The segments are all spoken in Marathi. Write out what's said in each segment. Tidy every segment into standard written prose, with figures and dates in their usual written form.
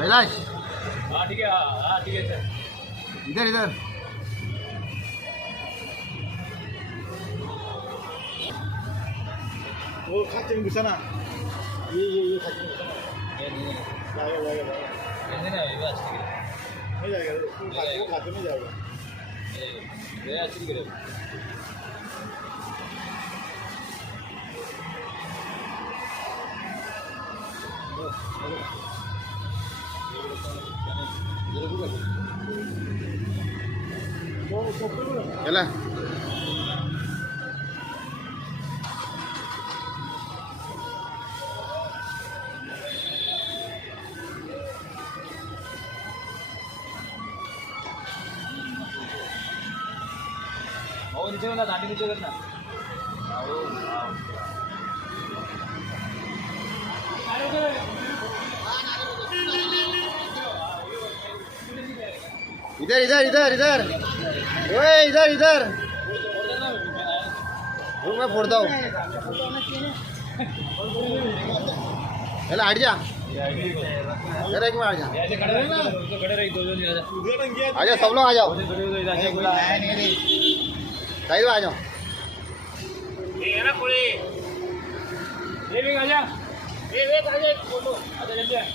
कैलाश हाँ ठीक है, हाँ ठीक है सर। इधर इधर वो खाते में घुसा ना ये खाते में घुसा जाएगा कैसे ना ये बात ठीक है, नहीं जाएगा खाते में जाएगा ये अच्छी करे। चला नीचे ना दांडी नीचे करना। इधर इधर इधर इधर ओए इधर इधर रुक मैं फोड़ता हूँ चला हट जा इधर एक में आ जा आजा सब लोग आ जाओ साइड में आ जाओ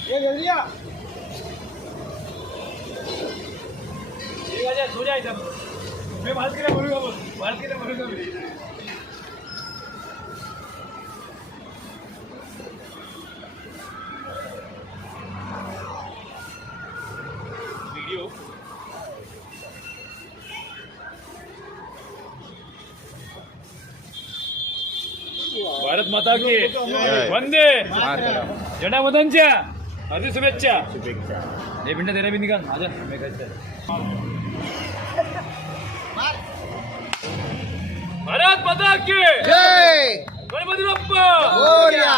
जल्दी आ सो जाए जब मैं बात के लिए बोलूँगा, बात के लिए बोलूँगा वीडियो। भारत माता की वंदे जनावदांच्या हार्दिक शुभेच्छा। हे पिंड तेरा भी निकाल आजा मैं भारत माता की जय गणपती बाप्पा मोरया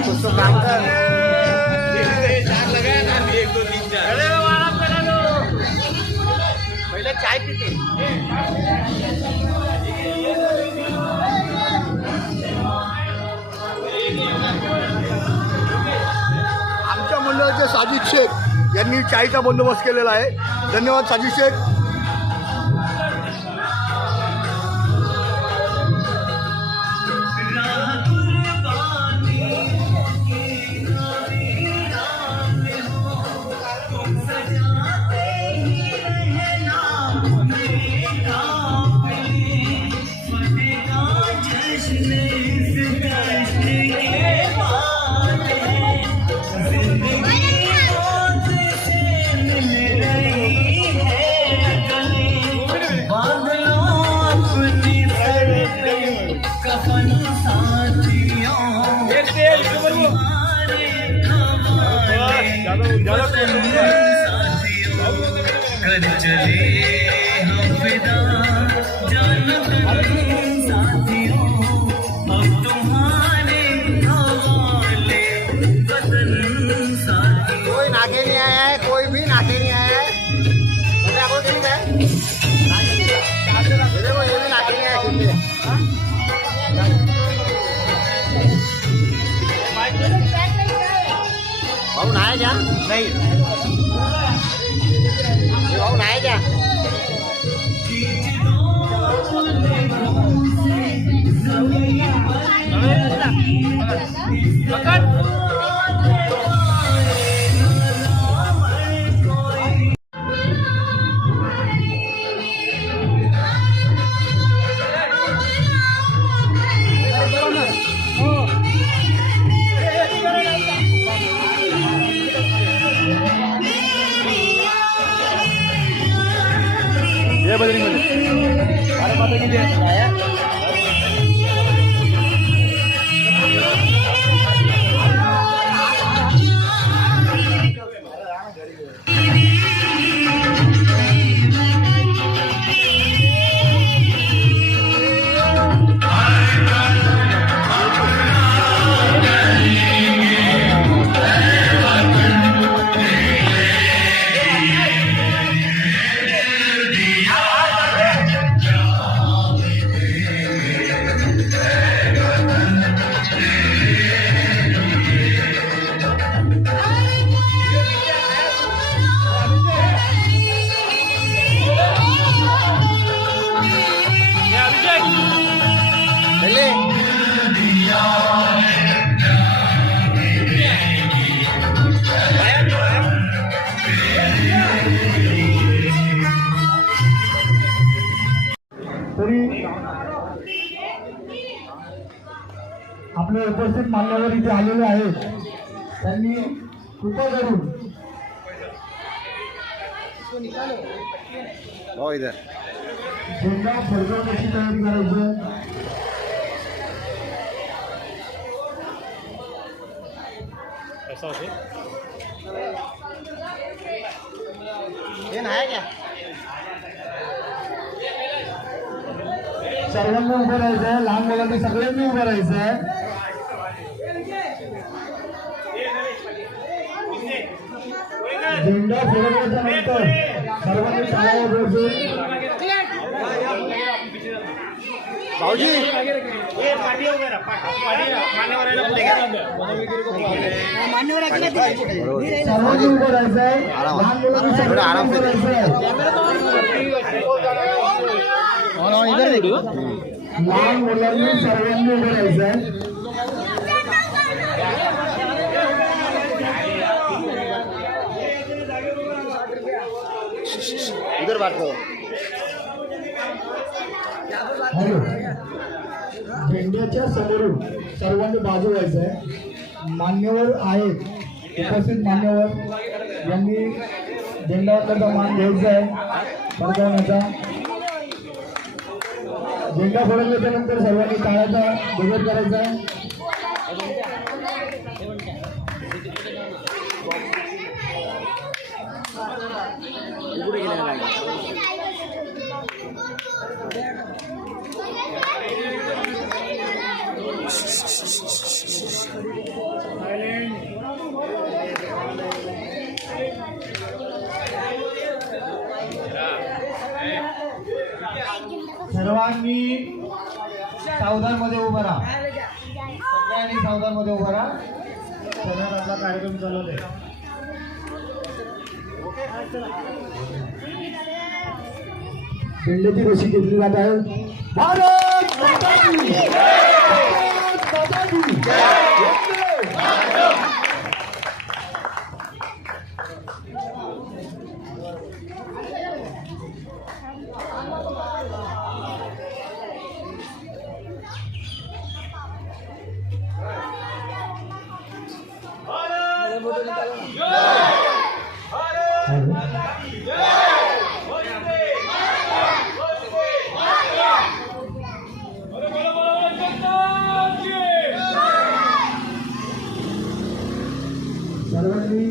कुछ तो काम कर चार लगाया ना 1 2 3 4 अरे आराम करा लो पहले चाय पीते आमच्या मंडळाचे साजिद शेख यांनी चायचा बंदोबस्त केलेला आहे। धन्यवाद साजिद शेख। कर चले हम विदा जान साथियों अब तुम्हारे हवाले वतन साथियों। कोई नाके नहीं आया है, कोई भी नाके नहीं आया है। आपको नहीं है देखो, ये भी नाके नहीं आया है। भाऊ नहाया क्या? नहीं भाऊ नहाया क्या? जय बजरंग बली। भारत माता की जय। आपले उपस्थित मान्यवर इथे आलेले आहेत, त्यांनी कृपा करून हो इधर झेंडा फडकवण्याची तयारी करायची। ऐसा होते ये नहाया क्या? सर्वांनी उभं राहायचं आहे, लहान मुलांनी सगळ्यांनी उभं राहायचं आहे। झेंडा फडकवल्याच्या नंतर सर्वांनी टाळ्या वाजवायच्या। भाऊजी सर्वांनी उभं राहायचं आहे, लहान मुलांनी सगळ्यांनी उभं राहायचं आहे। लहान मुलांनी सर्वांनी उभं राहायचं आहे। इधर बात करो। हॅलो, झेंड्याच्या समोरून सर्वांनी बाजू व्हायचं आहे। मान्यवर आहेत, उपस्थित मान्यवर यांनी झेंडावरचा मान घ्यायचा आहे, फडकवण्याचा। झेंडा फडकल्याच्या नंतर सर्वांनी टाळ्याचा गजर करायचा आहे। सर्वांनी सावधान मध्ये उभं राहा, सगळ्यांनी सावधान मध्ये उभं राहा। सगळ्यांचा कार्यक्रम चालू आहे। झेंड्याची रशी घेतली जात आहे। भारत माता की जय! भारत माता की जय! सर्वांनी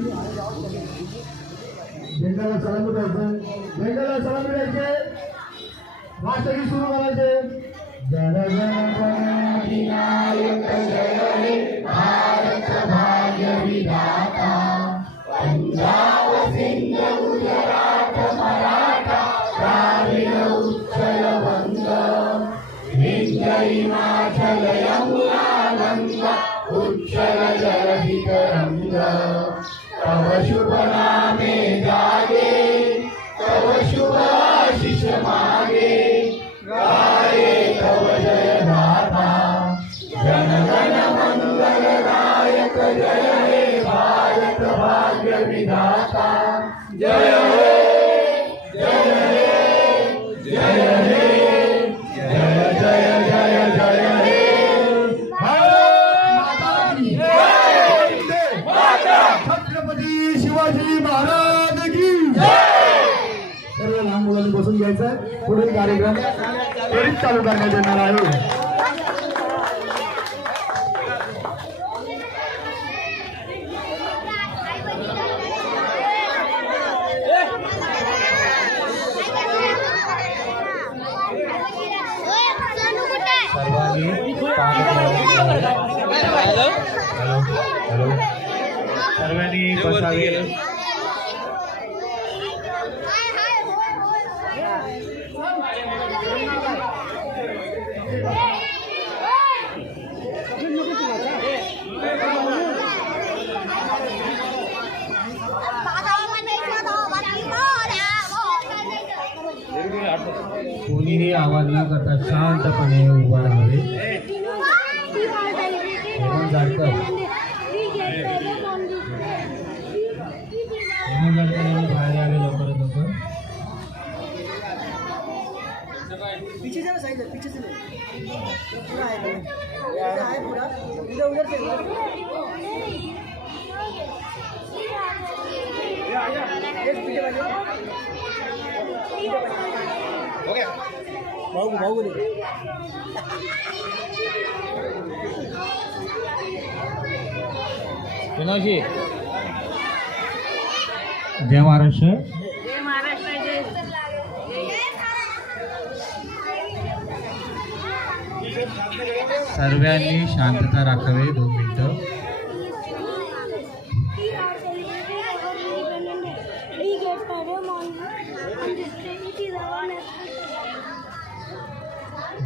सलामी द्यायचं, झेंड्याला सलामी द्यायचे, राष्ट्रगीत सुरू करायचे. जन गण अधिनायक जय हे भारत भाग्य विधाता, पंजाब सिंध गुजरात मराठा द्राविड उत्कल वंग, विंध्य हिमाचल यमुना गंगा उच्चल जलधि तरंगा, तव शुभ नामे जागे, तव शुभ आशीष मागे, गाये तव जय गाथा. जन गण मंगलदायक जय हे भारत भाग्य विधाता. जय हे जय हे जय हे जय जय जय जय हे. भारत माता की जय. छत्रपती शिवाजी महाराज की जय. सर्व लहान मुलांनी बसून घ्यायचं. पुढील कार्यक्रम त्वरित चालू करण्यात येणार आहे. सर्वांनी बसावे. कोणीही आवाज न करता शांतपणे उभा राहावे. हेमंत जाडकर बाहेर आले लवकरात लवकर. पीछे जाना साइड पीछे से पूरा है पूरा इधर उधर से हो गया बाहुबली जय महाराष्ट्र. सर्वांनी शांतता राखावे. 2 मिनिटं.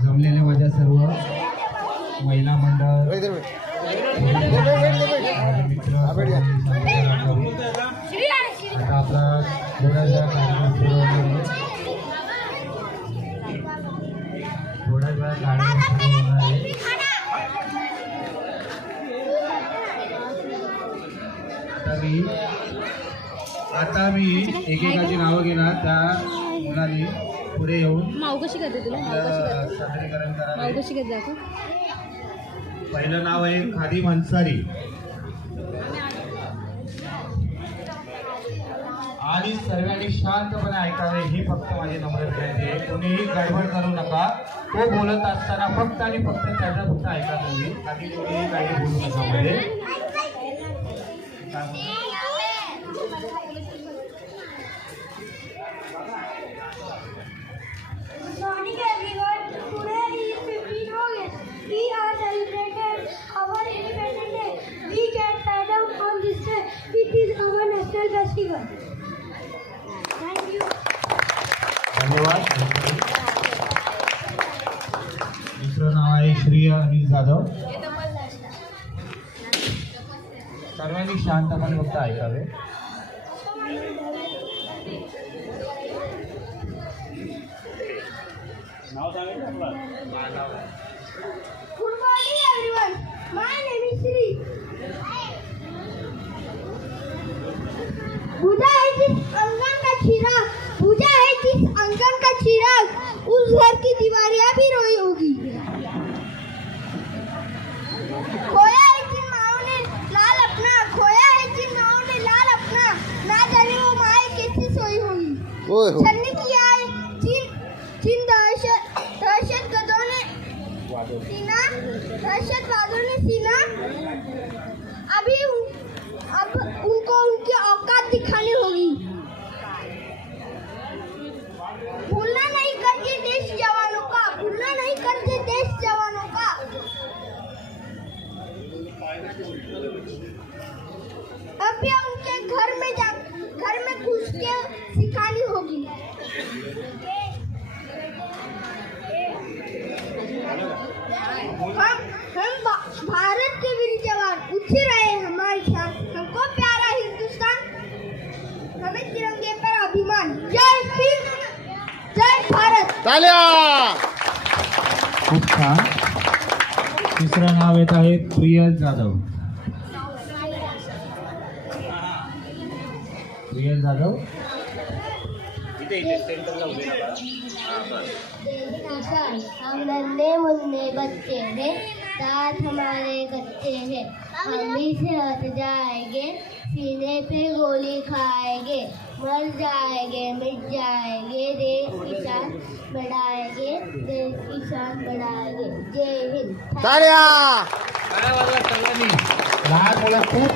जमलेले माझ्या सर्व महिला मंडळ मित्र आता आपला थोडासा कार्यक्रम सुरू होणार आहे. थोड्याच वेळात कार्यक्रम सुरू होणार आहे. आता मी एकेकाची नावं घेणार. त्या मुलांनी पुढे येऊन माऊ कशी करते तुला सादरीकरण माऊ करावे. कशी करते दाखव. पहिलं नाव आहे खादिम अन्सारी. आणि सर्वांनी शांतपणे ऐकावे ही फक्त माझी नम्र विनंती आहे. कोणीही गडबड करू नका. तो बोलत असताना फक्त आणि फक्त त्याचा फक्त ऐका तुम्ही. आधी कोणीही काही बोलू नका मध्ये. Morning everyone. Today is 15 August. We are celebrating our Independence Day. We get tied out on this day. It is our national festival. Thank you. धन्यवाद. दुसरं नाव आहे श्री अनिल जाधव. सर्वांनी शांतपणे फक्त ऐकावे. Good morning everyone. My name is Sri. पूजा है जिस अंगन का चिराग, पूजा है जिस अंगन का चिराग, उस घर की दीवारियां भी रोई होगी. खोया है जिन माओ ने लाल अपना, खोया है जिन माओ ने लाल अपना, ना जाने वो माए कैसी सोई होगी. छन्नी किया है जिन दहशतगर्दों ने सीना, दहशतवादों ने सीना, अब उनको उनकी औकात दिखानी होगी. ताल्या. खूप छान. तिसरं नाव येत आहे प्रियल जाधव. प्रियल जाधव. हम नन्हे मुन्ने बच्चे हैं, साथ हमारे बच्चे हैं, हम भी से हट जाएंगे, सीने पे गोली खाएंगे, मर जाएंगे मिट जाएंगे, देश की शान बढ़ाएंगे, देश की शान बढ़ाएंगे. जय हिंद. ताल्या. लहान मुलं खूप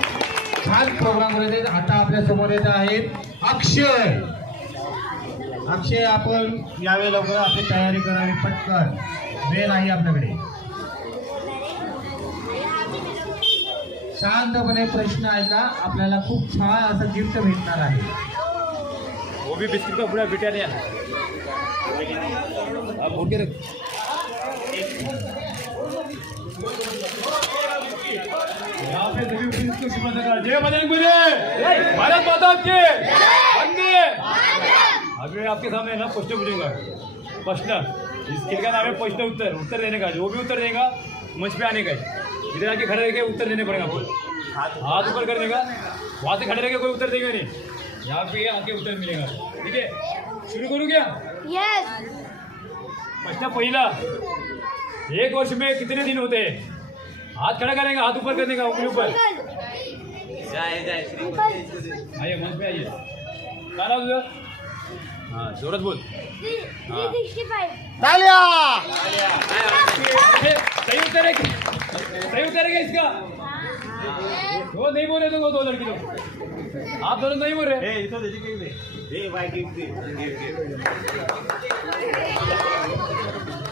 छान प्रोग्राम करत आहेत. आता आपल्या समोर येत आहेत अक्षय. अक्षय, आपण यावे लवकर, आपली तयारी करावी पटकन, वेळ नाही आपल्याकडे. शांतपणे प्रश्न ऐका, आपल्याला खूप छान असं गिफ्ट भेटणार आहे. वो भी बिस्किट का पूरा बिटिया ने आप बोल के रख. यहाँ पे सभी पुलिस को जय बजरंगबली, भारत माता की वंदे. अभी आपके सामने ना प्रश्न पूछेगा. प्रश्न, इस खेल का नाम है प्रश्न उत्तर. उत्तर देने का, जो भी उत्तर देगा मंच पे आने का है. इधर आके खड़े रह उत्तर देने पड़ेगा आपको. हाथ ऊपर करने का, वहां से खड़े रह कोई उत्तर देगा नहीं. यहाँ पे आके उत्तर मिलेगा. ठीक है, शुरू करूँ क्या? Yes. प्रश्न पहिला, एक वर्ष में कितने दिन होते हैं? हाथ खड़ा करेंगे, हाथ ऊपर करने का, उंगली ऊपर. आइए मंच पे आइए. क्या नाम तुझं? हाँ जोरात बोल. 365. ताल्या. सही उत्तर है, सही उत्तर है क्या इसका? वो नहीं बोल रहे तो वो दो लड़की लोग, आप दोनों नहीं बोल रहे.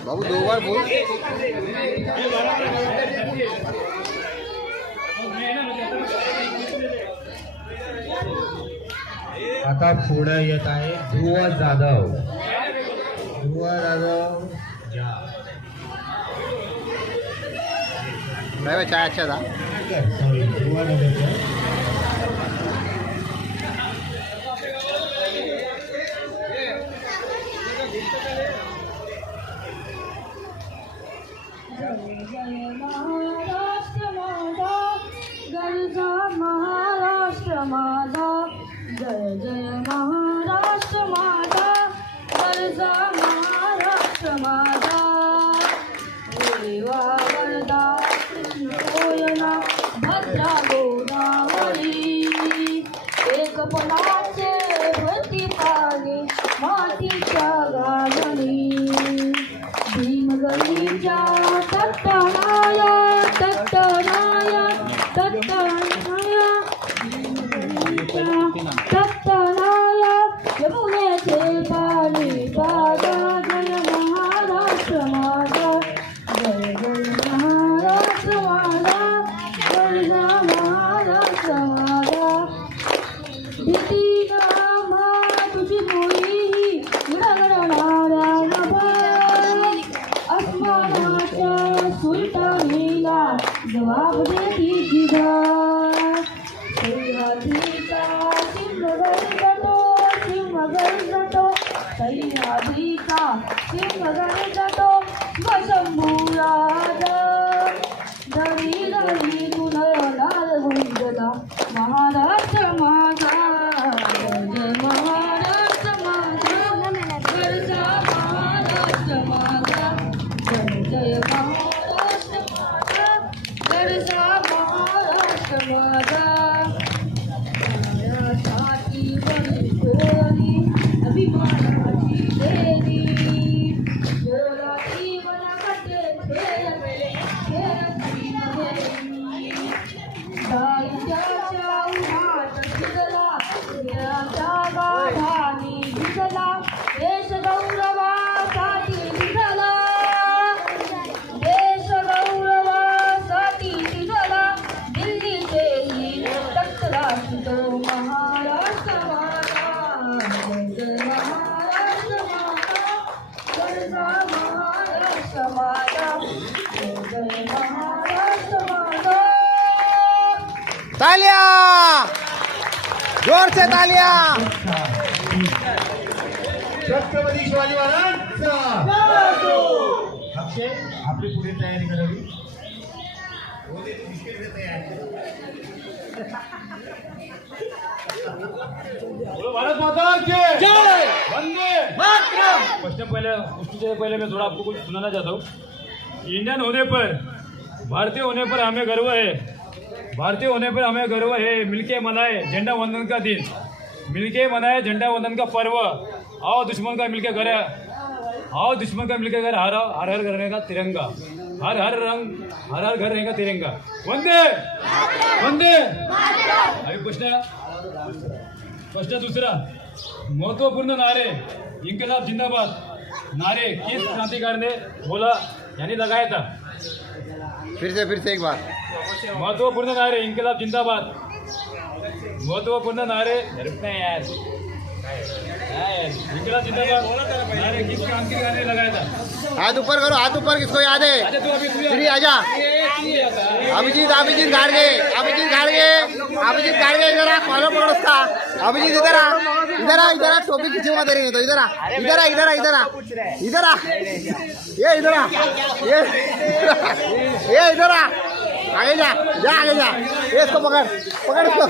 बाबू 2 बार बोल. आता पुढे येत आहे ध्रुव जाधव. ध्रुव जाधव या. नाही चाय अच्छा था. सॉरी, ध्रुव जाधव. महाराष्ट्र माझा, गरजा महाराष्ट्र माझा, जय जय महाराष्ट्र माझा, गरजा महाराष्ट्र माझा. देवा वरदा कृष्णोयना भद्रा गोदावरी, एक पणाचे प्रतिपाले मातीच्या गाजणी. भीमगलीच्या तटणाया तटणाया तटणाया, तटणाया यमुनेचे पाणी दादा. जय महाराष्ट्र माझा, जय जय महाराष्ट्र माझा, जय महाराष्ट्र माझा. भीती नामा तुझी मुळी गडगडणाऱ्या नभा, अस्मानाच्या सुलतानीला जवाब देती जिभा. सह्याद्रीचा सिंहगर्जतो, सिंहगर्जतो, सह्याद्रीचा सिंहगर्जतो, स्वशंभू राजा. धरी धरी तुलनाल गुंजला महाराष्ट्र माझा, जय महाराष्ट्र माझा, गरजा महाराष्ट्र माझा, जय जय महाराष्ट्र माझा, गरजा महाराष्ट्र माझा. माझ्यासाठी बळी अभिमानाची देवी, जोराची मला कटे खेळले खेळती नव्हे. दाईच्या उन्हात भिजला, देवाच्या गाढाने भिजला, देश गौरवासाठी भिजला, देश गौरवासाठी भिजला. दिल्लीचेही तख्त राखतो महाराष्ट्र माझा, जय महाराष्ट्र माझा, गरजा महाराष्ट्र माझा, जय महाराष्ट्र माझा. ताल्या. जोर से ताल्या. छत्रपती शिवाजी महाराज. अक्षय आपली पुढे तयारी करावी. बोलो भारत माता की जय, वंदे मातरम. पहले मैं थोड़ा आपको कुछ सुनाना चाहता हूँ. इंडियन होने पर, भारतीय होने पर हमें गर्व है. भारतीय होने पर हमें गर्व है. मिलके मनाए झंडा वंदन का दिन, मिलके मनाए झंडा वंदन का पर्व. आओ दुश्मन का मिलके घर, आओ दुश्मन का मिलके घर, हर हर घर रहेगा तिरंगा, हर हर रंग, हर हर घर रहेगा तिरंगा. वंदे वंदे. अभी प्रश्न दूसरा. महत्वपूर्ण नारे इनकलाब जिंदाबाद नारे किस क्रांतिकारी ने बोला यानी लगाया था? फिर से एक बार. महत्वपूर्ण नारे इनकलाब जिंदाबाद, महत्वपूर्ण नारे यार इनकलाब जिंदाबाद नारे किस क्रांतिकारी ने लगाया था? हाथ ऊपर करो, हाथ ऊपर. किसको याद है? अच्छा तू अभी श्री आजा. अभिजीत गाडगे इधर आ. कॉलर पकड़ उसका. अभिजीत इधर आ. टोपी खींचे हुआ तेरे तो इधर आ. ये इधर आ. ये इधर आ. आगे जा. ये इसको पकड़ इसको.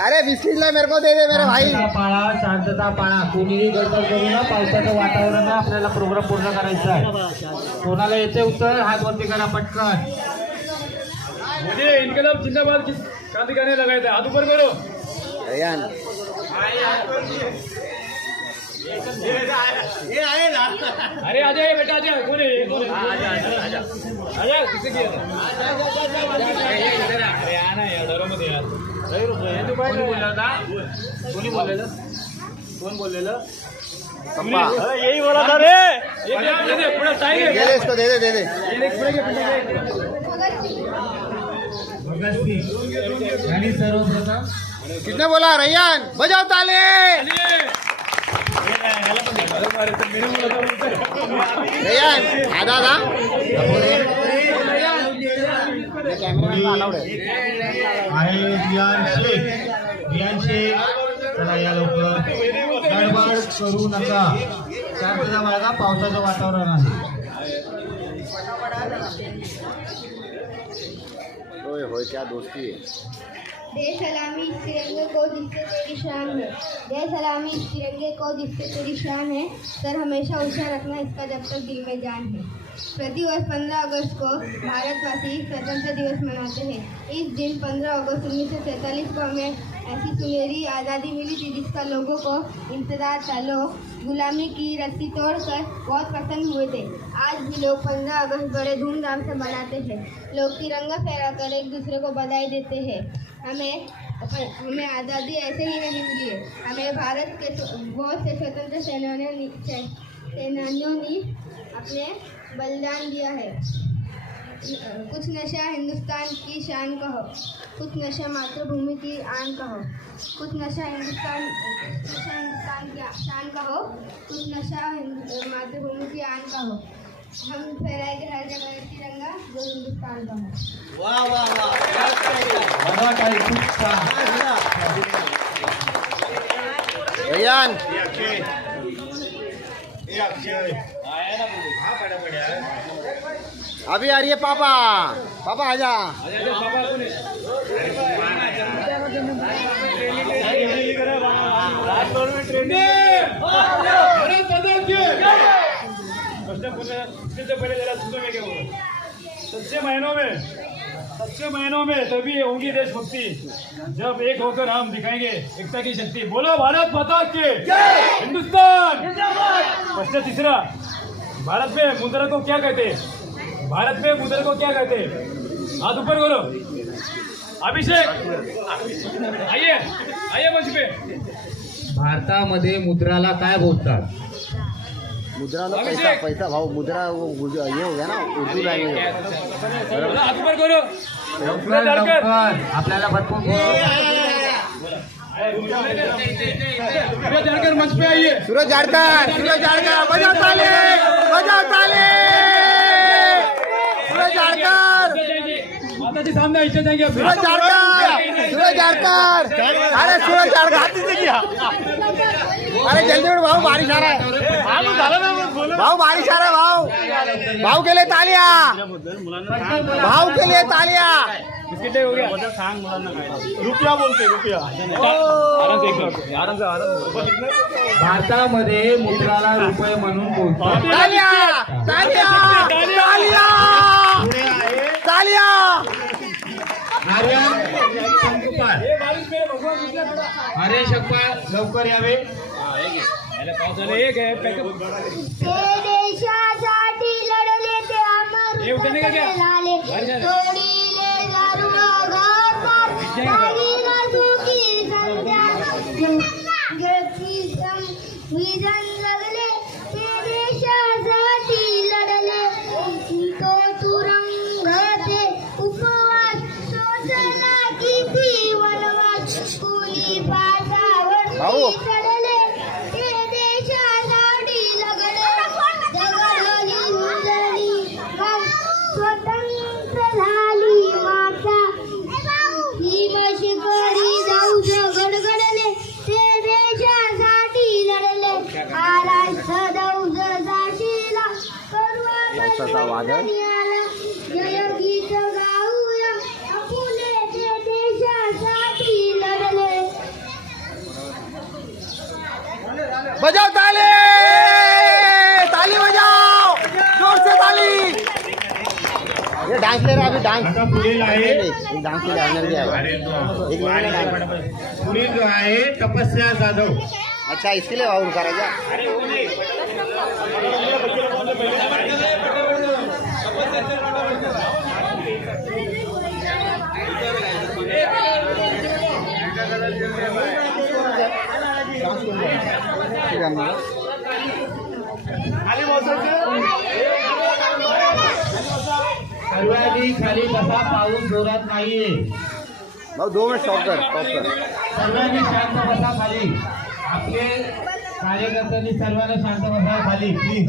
अरे बिस्किट ले मेरे को दे मेरे भाई. शांतता पाळा. कोणीही गडबड करू नका. पावसाचं वातावरण आहे. आपल्याला प्रोग्राम पूर्ण करायचा आहे. कोणाला येते उत्तर हात वरती करा पटकन. मुझे इनकलाब जिंदाबाद किस क्रांतिकारी ने लगाया था? हाथ ऊपर करो. रैयान. अरे आ जाइए बेटा, आ जाए. कौन है? आजा किसे किया था? अरे आना यार, डरो मत यार. कोणी बोललेलं? कोण बोललेलं? यही बोला था रे. पुढे साईड दे इसको. दे. भगत सिंग आणि सर्वप्रथम किसने बोला? रैयान. बजाव ताले. रैयान आधा आहे रियान शेख. चला या लवकर. गडबड करू नका. शांतता बाळगा. पावसाचं वातावरण आहे. होय क्या दोस्ती है. दे सलामी इस तिरंगे को जिससे तेरी शान है. दे सलामी इस तिरंगे को जिससे तेरी शान है. सर हमेशा ऊंचा रखना इसका जब तक दिल में जान है. प्रतिवर्ष 15 अगस्त को भारतवासी स्वतंत्रता दिवस मनाते हैं. इस दिन 15 अगस्त 1947 को हमें ऐसी सुनहरी आज़ादी मिली थी जिसका लोगों को इंतजार था. लोग गुलामी की रस्सी तोड़कर बहुत प्रसन्न हुए थे. आज भी लोग 15 अगस्त बड़े धूमधाम से मनाते हैं. लोग तिरंगा फहराकर एक दूसरे को बधाई देते हैं. हमें आज़ादी ऐसे ही नहीं मिली है. हमें भारत के बहुत से स्वतंत्र सेनानियों ने अपने बलिदान दिया है. कुछ नशा हिंदुस्तान की शान का हो, कुछ नशा मातृभूमि की आन का हो. कुछ नशा हिंदुस्तान की शान का हो, कुछ नशा मातृभूमि की आन का हो. हम फहराएंगे हर जगह तिरंगा जो हिंदुस्तान का हो. बघा काही खूप छान. रैयान. अभी आ रही है पापा आजा. सच्चे महीनों में तभी होगी देशभक्ति जब एक होकर हम दिखाएंगे एकता की शक्ति. बोलो भारत माता की हिंदुस्तान. प्रश्न तीसरा. भारत में मुद्रा को क्या कहते हैं? हाथ ऊपर करो. अभिषेक आइए मंच पे. भारतामध्ये मुद्राला काय बोलतात? मुद्रा ना पैसा भाव. मुद्रा ये हो गया ना उर्दू लैंग्वेज. हाथ ऊपर करो. आपल्याला भरपूर सूरज जाड़कर मंच पे आइए. सूरज जाड़कर बजाओ ताले. सूरज जाड़कर माता जी सामने ऐसे जाएंगे. सूरज जाड़कर. अरे सूरज जाड़कर हाथी से किया. अरे जल्दी उठ भाऊ, बारिश आ रहा है भाऊ, बारिश आ रहा है भाऊ, भाऊ के लिए तालिया, भाऊ के लिए तालिया। रुपया बोलते रुपया भारतामध्ये मुद्राला रुपये म्हणून बोलतात. तालिया तालिया तालिया तालिया। आर्यन शंकुपाळ, आर्यन शंकुपाळ लवकर यावे. देशासाठी लढले ते अमर झाले, सोडीले दारू घातात, दागीला दुखी जगती संविधान जगले ते देशासाठी लढले, तो तुरुंग ते उपवास सोसला किती वनवास, कुणी पाठावर चढले ते देशासाठी लगडले, जगली उजळली मग स्वतंत्र झाली माता, भीमशिखरी जाऊ गडगडले ते देशासाठी लढले, महाराष्ट्र दौज झाशीला जय गीत गाऊया फुले ते देशासाठी लढले. बजाओ ताली, ताली बजाओ, जोर से ताली। ये डांस ले रहा है अभी, डांस आता पुढील आहे डांस के डांसर भी आएगा। एक मिनट डांस। पुढील जो आहे तपस्या जाधव. अच्छा इसके लिए और करा क्या? सर्वांनी खाली बसा, पाऊस जोरात नाहीये. भाऊ 2 मिनट स्टॉप कर, स्टॉप कर। सर्वांनी शांत बसा खाली. आपले कार्यकर्त्यांनी सर्वांना शांत बसा खाली please.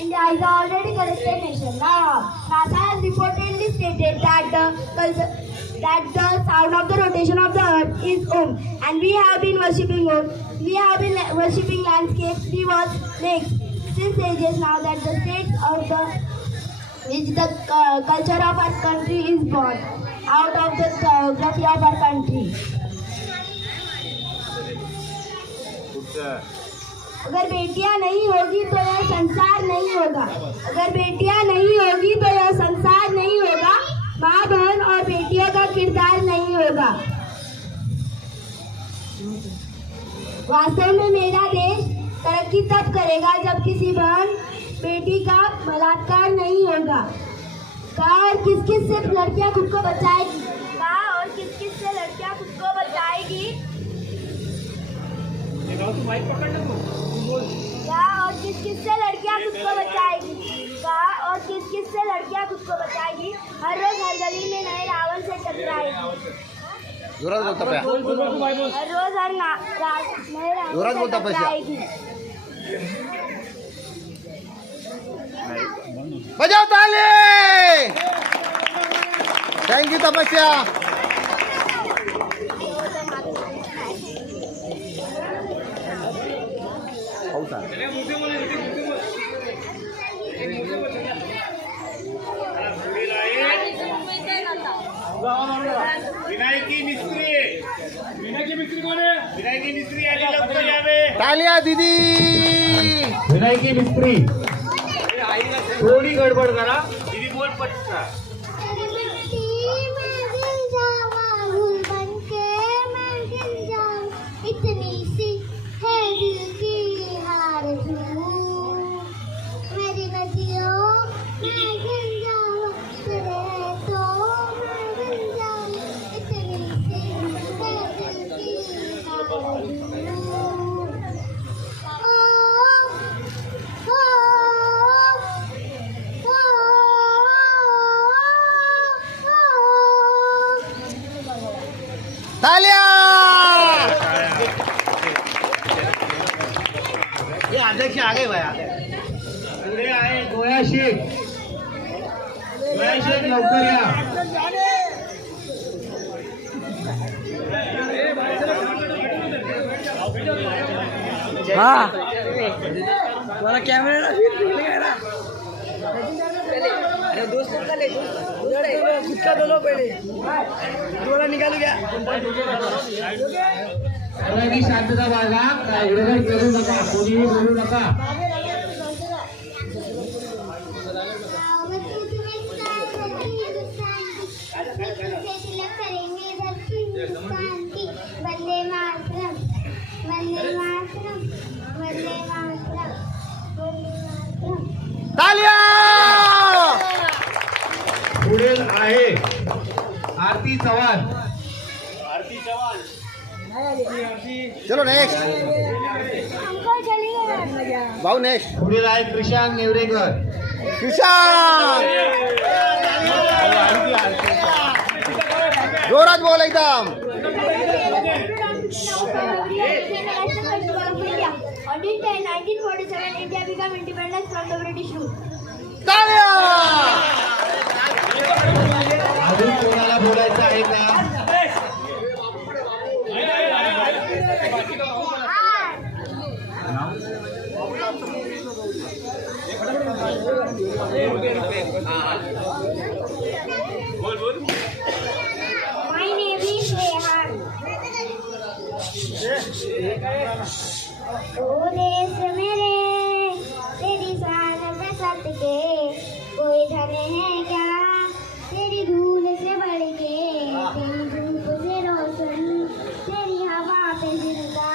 India is already collected nation. Now, NASA has reportedly stated that the sound of the rotation of the earth is Om, and we have been worshipping Om. We have been worshipping landscapes, rivers, lakes since ages now that the states of which the culture of our country is born out of the geography of our country. अगर बेटियां नहीं होगी तो यह संसार नहीं होगा, अगर बेटियां नहीं होगी तो यह संसार नहीं होगा, माँ बहन और बेटियों का किरदार नहीं होगा। वास्तव में मेरा देश तरक्की तब करेगा जब किसी बहन बेटी का बलात्कार नहीं होगा। कहा और किस किस से लड़कियां खुद को बचाएगी, कहा और किस किस से लड़कियां खुद को बचाएगी, कहा और किस किस से लड़कियां खुद को बचाएगी, कहा और किस किस से लड़कियां खुद को बचाएगी। हर रोज हर गली में नए रावण से टकराएगी, जोरात बोलता पे, हर रोज हर नए जोरात रावण से बोलता पैसा। टकराएगी। बजाओ ताली। थैंक यू तपस्या। विनायकी मिस्त्री, विनायकी मिस्त्री कोण आहे? विनायकी मिस्त्री आली, लवकर यावे. तालिया दीदी। विनायकी मिस्त्री थोडी गडबड करा. दीदी बोल पटका. इतनी सी है दिल की आरज़ू, मेरी नदियों मैं गिर जाऊं, तेरे तो मैं गिर जाऊं, इतनी सी है दिल की ये अध्यक्ष आगे भाया पुढे आहे गोया शेख. गोया शेख लवकर या. हाँ तुम्हारा कैमरा अरे दोस्त का ले खुद का दोनों पहले दोनों निकालो क्या सर्वांनी शांतता बाळगा. विरोध करू नका, कोणीही बोलू नका. वंदे मातरम वंदे मातरम वंदे मातरम तालिया पुढे आहे आरती चव्हाण. चलो नेक्स्ट हमको चलेगा भाऊ नेक्स्ट पुढे आहे कृषांक नेवरेकर. किसान जोरात बोल एकदम On this day, 1947, India became independent from the British rule. तालिया अजून कोणाला बोलायचं आहे का? My name is Rehan. ओ देश मेरे तेरी शान में सत के कोई धने हैं क्या तेरी धूल से बढ़ के तेरी धूप से रोशन तेरी हवा पे जिंदा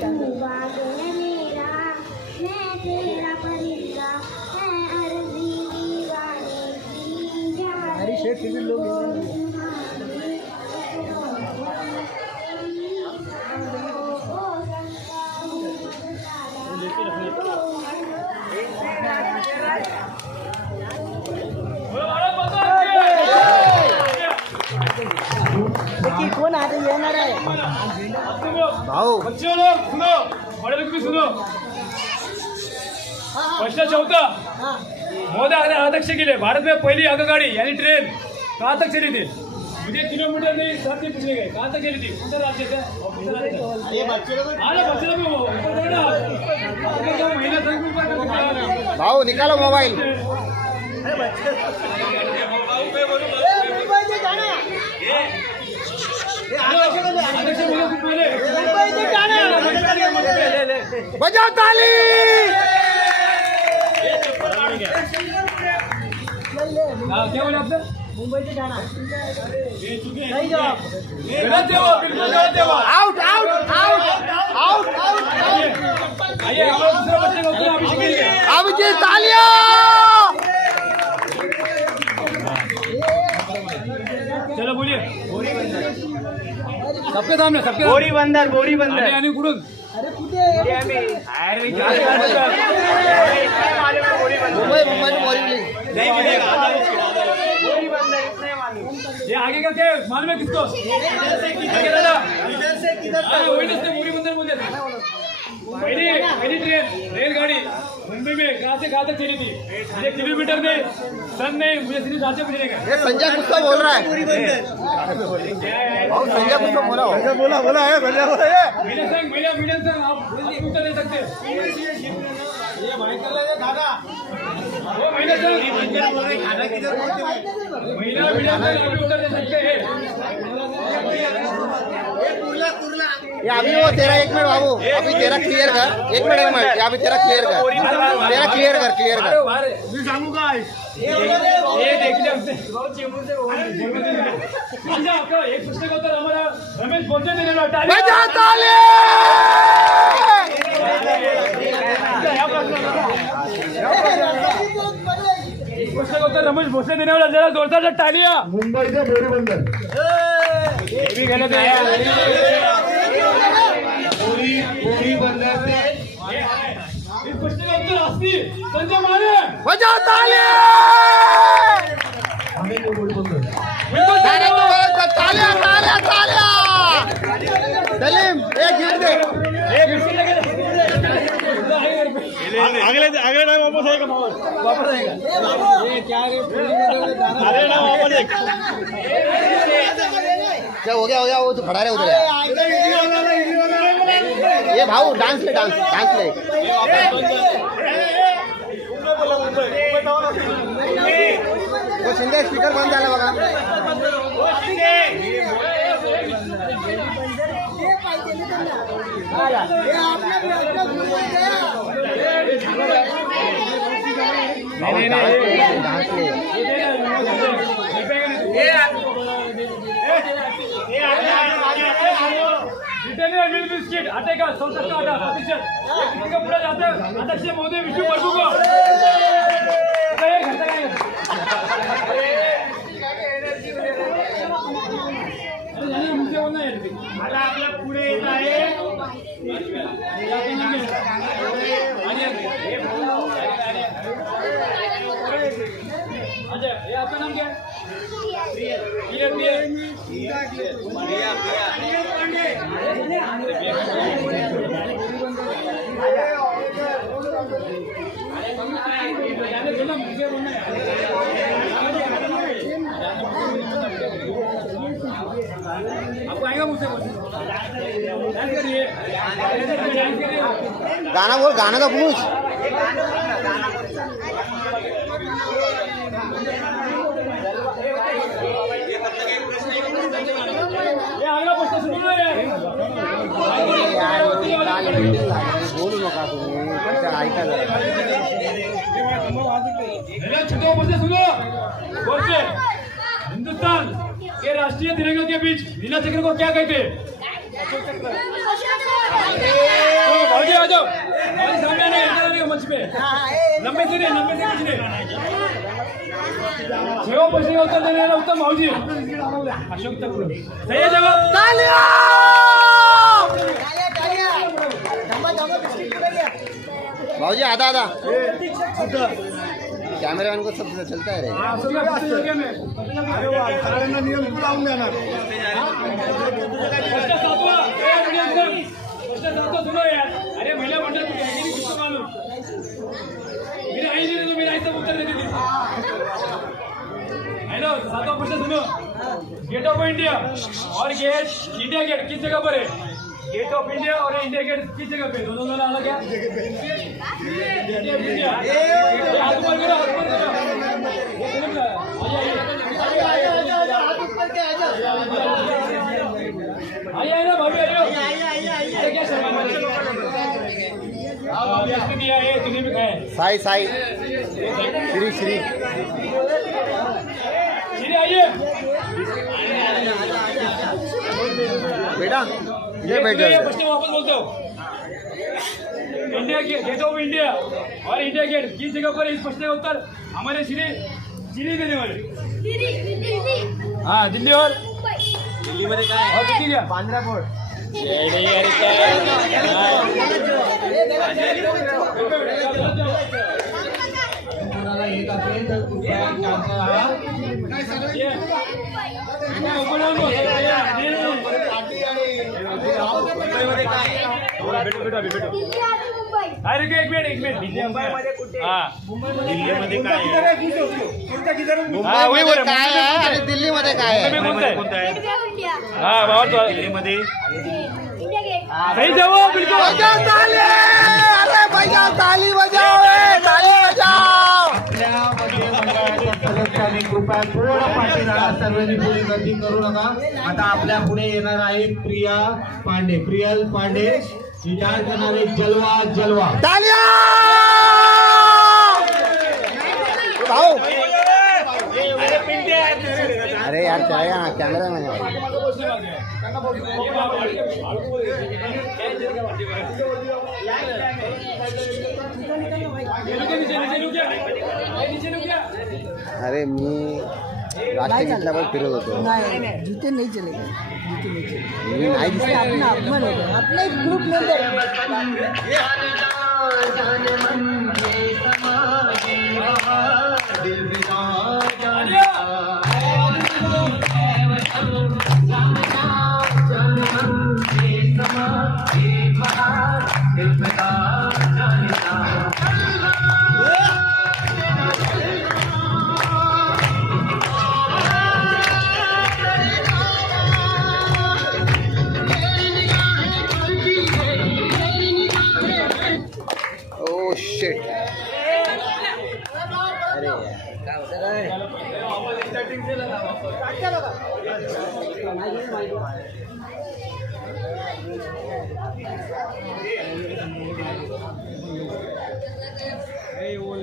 तू बाग है मेरा मैं तेरा परिंदा मैं अर्जी दीवाने की जाने देखिए कौन आते येणार आहे भाऊ बच्चे लोग सुनो, बड़े लोग भी सुनो. प्रश्न 14. मोदी अध्यक्ष केले भारत में पहली आगगाड़ी यानी ट्रेन कहाँ तक चली थी? मुझे किलोमीटर नहीं साथ ही पूछने गए कहाँ तक चली थी? कौन सा राज्य था? ये बच्चे लोग बच्चे लोग महिला संघ में ऊपर कर भाऊ निकालो मोबाइल अध्यक्ष बोलो कुछ पहले बजाओ ताली क्या बोले आपने? मुंबई से जाना नहीं जवाब गलत जवाब, बिल्कुल गलत जवाब. Out out out out out आइए आप लोग दूसरे बच्चे को उत्तर अभिषेक करिए. अभिजीत तालिया चलो बोलिए. सबके सामने सबके बोरी बंदर आणि कुठून अरे कुठे अरे क्या मुंबई मुंबई में बोरी बिल्डिंग नहीं मिलेगा. ये आगे का क्या है? मालूम है किसको? आगे दादा अरे वही से बोरी बंदर बोलते थे. पहली ट्रेन रेलगाड़ी मुंबई में कहाँ से कहाँ तक चली थी? मुझे किलोमीटर में सन नहीं, मुझे सिर्फ राज्य पूछने का. ये संजय कुछ तो बोल रहा है भाऊ संजय कुछ तो बोला हो बोला है मीडियम संघ आप उत्तर दे सकते हैं. ये भाई कर रहे हैं दादा वो महिला संघ महिला मीडियम संघ आप उत्तर दे सकते हैं. ये अभी वो तेरा 1 मिनट बाबू अभी तेरा क्लियर कर 1 मिनट ये अभी तेरा क्लियर कर मी सांगू काय ये देखिए हमसे अच्छा आपका एक पुस्तक होता हमारा रमेश बोलते देने वाला बजा ताली पुस्तक होता रमेश भोसले देने वाला जरा जोरदार से तालियां. मुंबईचे बोरी बंदर. ये भी गलत है. पुरी बंदर से इस पुस्तक का उत्तर असली संजय माने. बजा ताली आम्ही बोरी बंदर. तालिया तालिया तालिया सलीम एक गिफ्ट दे ये बिस्किट लगे अगले टाइम वापस आएगा वापस आएगा ये क्या रे अगले टाइम वापस आएगा क्या हो गया वो तो खड़ा रहे उधर ये भाऊ डांस ले वो शिंदे स्पीकर बंद झाला बघा बिस्किट आटे का 67 आटा प्रतिशत किसी का पूरा जाता है अध्यक्ष महोदय विष्णु वर्षू को आता आपल्या पुढे येत आहे हे आपलं नाम क्या आपको आएगा मुझसे गाना बोल गाना तो पूछ आएगा प्रश्न सुनो ना बोलू नका तुम्ही ऐकायला छठा प्रश्न सुनो बोलते हिंदुस्तान के राष्ट्रीय तिरंगे के बीच नीला चक्र को क्या कहते हैं भाजी आ जाओ भाजी सामने नहीं मंच पे लंबे से कुछ नहीं छह प्रश्न का उत्तर देने वाला उत्तम भाजी अशोक तक सही है जवाब भाऊजी आधा कैमरामैन को सब चलता है रे नियम लावून देणार सुनो यार अरे महिला मंडल मालूम मेरा आई नहीं तो मेरा आई सब उत्तर देती थी हेलो सातवां प्रश्न सुनो गेट ऑफ इंडिया और इंडिया गेट किस जगह पर है गेट ऑफ इंडिया और इंडिया गेट किस जगह पे दोनों अलग है इंडिया हाथ ऊपर करो आइए ना भाभी आइए क्या दिया है तुम्हें भी खाए साई श्री आइए बेटा ये बैठ जाओ प्रश्न वापस बोलते हो इंडिया गेट ऑफ इंडिया और इंडिया गेट किस जगह पर इस प्रश्न का उत्तर हमारे श्री देने वाले हाँ दिल्ली और मध्ये काय और किती द्या बांद्रा फोर्ट एक असेल तर कृपया अरे एक मिनिट मुंबईमध्ये कुठे दिल्लीमध्ये काय काय आहे आणि दिल्लीमध्ये काय आहे हा बाबा दिल्लीमध्ये सही जवाब बिलकुल ताली बजाओ ताली बजाओ सदस्यांनी कृपया थोडं पाठीला सर्वांनी पुढे गर्दी करू नका आता आपल्या पुढे येणार आहे प्रियल पांडे ही डान्स करणार आहे जलवा तालिया भाऊ अरे यार चलेगा ना कैमरा में अरे मी राष्ट्रीय गीतला पण फिरत होतो नहीं जूते नहीं चलेगा मी नाही दिसत अपना अपमान होगा अपना एक ग्रुप मेंबर दिल शेट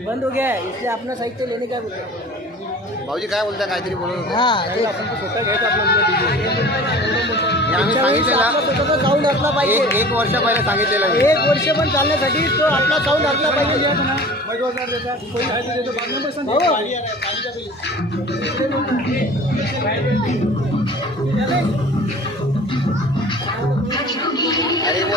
बंद हो गया है इसलिए अपना साहित्य लेने का बोल रहा भाऊजी काय बोलता काहीतरी बोलत होते. हाँ ते आपण स्वतः घ्यायचं हे आम्ही सांगितलेला आपला साऊंड असला पाहिजे. एक वर्ष पहिले सांगितलेलं मी. 1 वर्ष पण चालण्यासाठी तो आपला साऊंड असला पाहिजे. अरे वो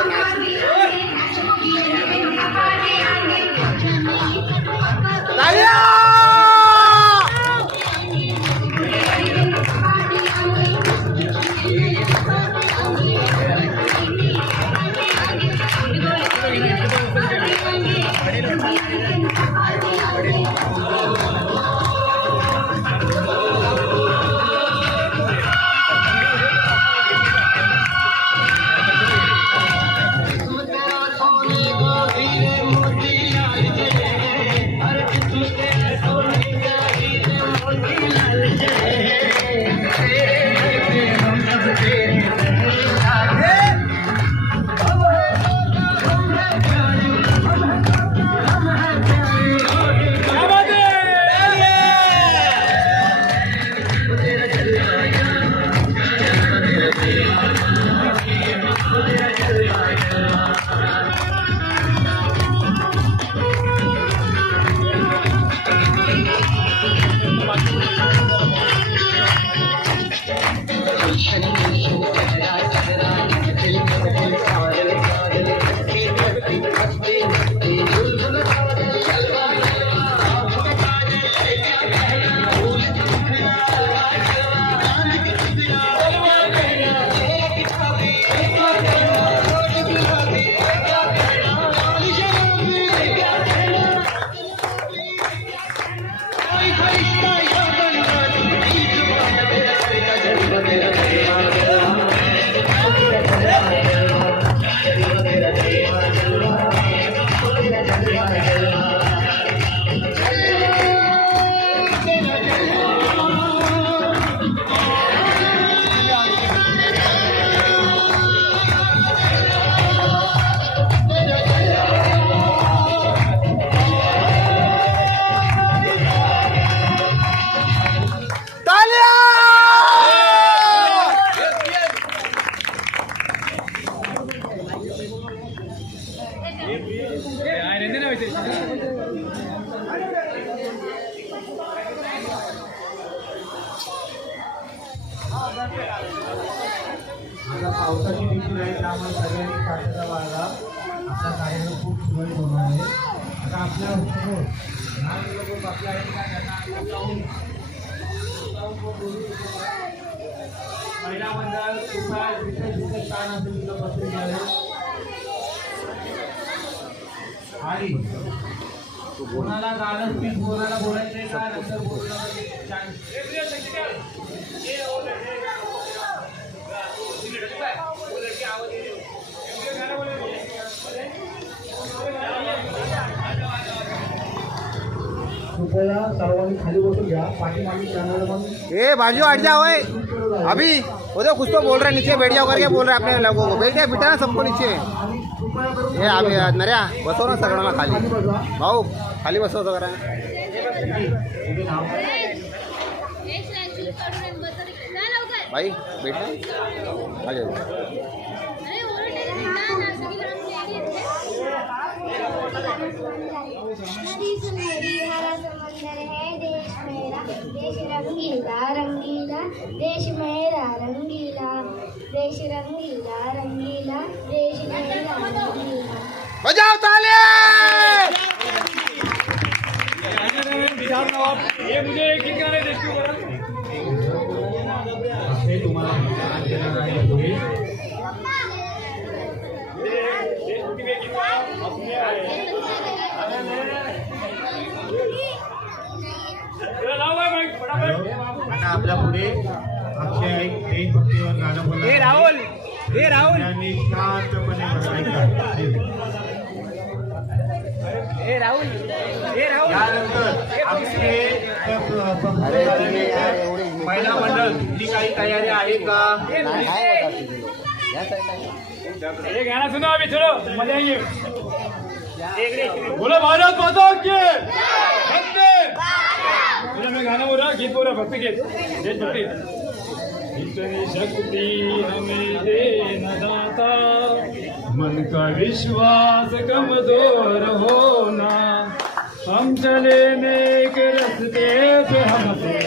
आता पावसाची भीती नाही त्यामुळे सगळ्यांनी काटेचा बाळगा आपला कार्यक्रम खूप सुरळीत होणार आहे. आता आपल्या समोर लहान लोक आपल्या आहेत का त्यांना आता जाऊन महिला मंडळ कृपया जिथे स्थान असेल तिथं बसून घ्यावे. आणि कोणाला गाणं स्पीच कोणाला बोलायचं आहे का नंतर बोलणं कृपया सर्वांनी खाली बसून घ्या. पाठीमागे कॅमेरामन ए बाजू हट जाओ ओए. अभी वो तो कुछ तो बोल रहा है नीचे बैठ जाओ करके बोल रहा है अपने लोगों को. बैठ जाए बिठा ना सबको नीचे. हे अभी नऱ्या बसव ना सगळ्यांना खाली. भाऊ खाली बसवतो करा. भाई बैठ आ जाओ. नदी सुनहरी हरा समंदर है देश मेरा देश रंगीला रंगीला देश मेरा रंगीला देश रंगीला रंगीला देश मेरा रंगीला. बजाओ ताली. ये मुझे एक गीत गाने देखते हो असे तुम्हाला देणार आहे पुढे. आता आपल्या पुढे अक्षय एक देशभक्तीवर गाणं बोलणार. राहुल शांतपणे बसायचं. यानंतर आपले महिला मंडळ ही काही तयारी आहे का? ये गाना सुनो अभी चलो मजा आएंगे बोलो भारत माता की वंदे बोलो मैं गाना बोल रहा गीत बोल रहा भक्ति गीत देशभक्ति इतनी शक्ति हमें दे न दाता मन का विश्वास कमजोर होना हम चले नेक रास्ते पे हमसे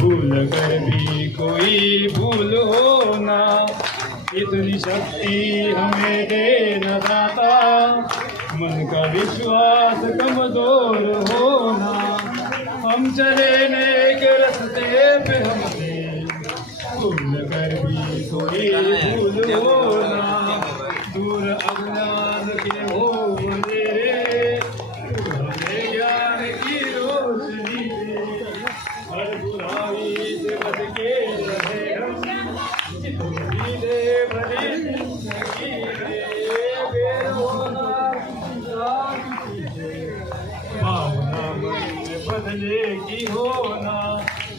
भूल कर भी कोई भूल होना इतनी शक्ति हमें दे न दाता मन का विश्वास कमजोर होना हम चले नेक रास्ते पे हमसे भूल कर भी कोई भूल होना दूर अज्ञान के हो अंधेरे हमें ज्ञान की रोशनी दे हर बुराई से बच के रहे हम जितनी दे भरी जिंदगी दे बेरोना भावना मन में बदले की होना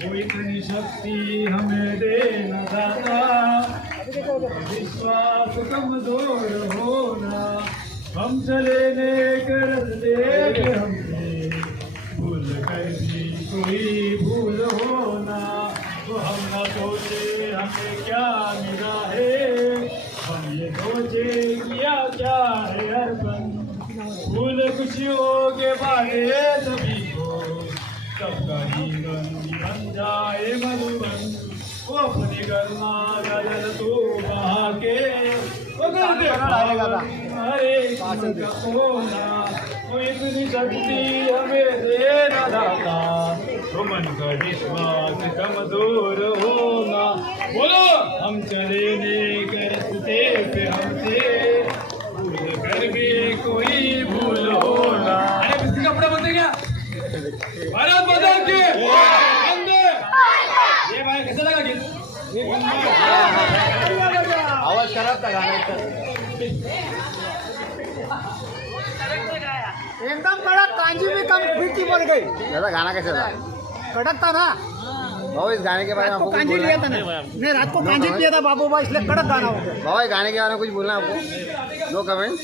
वो इतनी शक्ति हमें दे न दाता विश्वास कमजोर होना हम चले नेक रास्ते पे हमसे भूल कर भी कोई भूल होना तो हम न सोचे हमें क्या मिला है हम ये सोचे किया क्या है अर्पण फूल खुशियों के बारे सभी को सबका जीवन बन जाए मधुबन वो अपनी गरमा गजल तो बहा के वो करते हरे का होना वो इतनी शक्ति हमें दे न दाता वो मन का विश्वास कमजोर होना बोलो हम चले नेक रास्ते पे हमसे भूल कर भी कोई भूल होना अरे किसी कपड़े बोलते क्या भारत माता की वंदे ये भाई कैसा लगा गीत आवाज खराब था गाण्याचा एकदम कड़क कांजी भी कम फिरकी पड़ गई दादा गाना कैसा था कड़क था ना भाऊ इस गाने के बारे में रात को आपको कुछ कांजी बोलना लिया है? था ना नहीं रात को कांजी पिया था बाबू भाई इसलिए कड़क गाना हो गया भाऊ इस गाने के बारे में कुछ बोलना है आपको नो कमेंट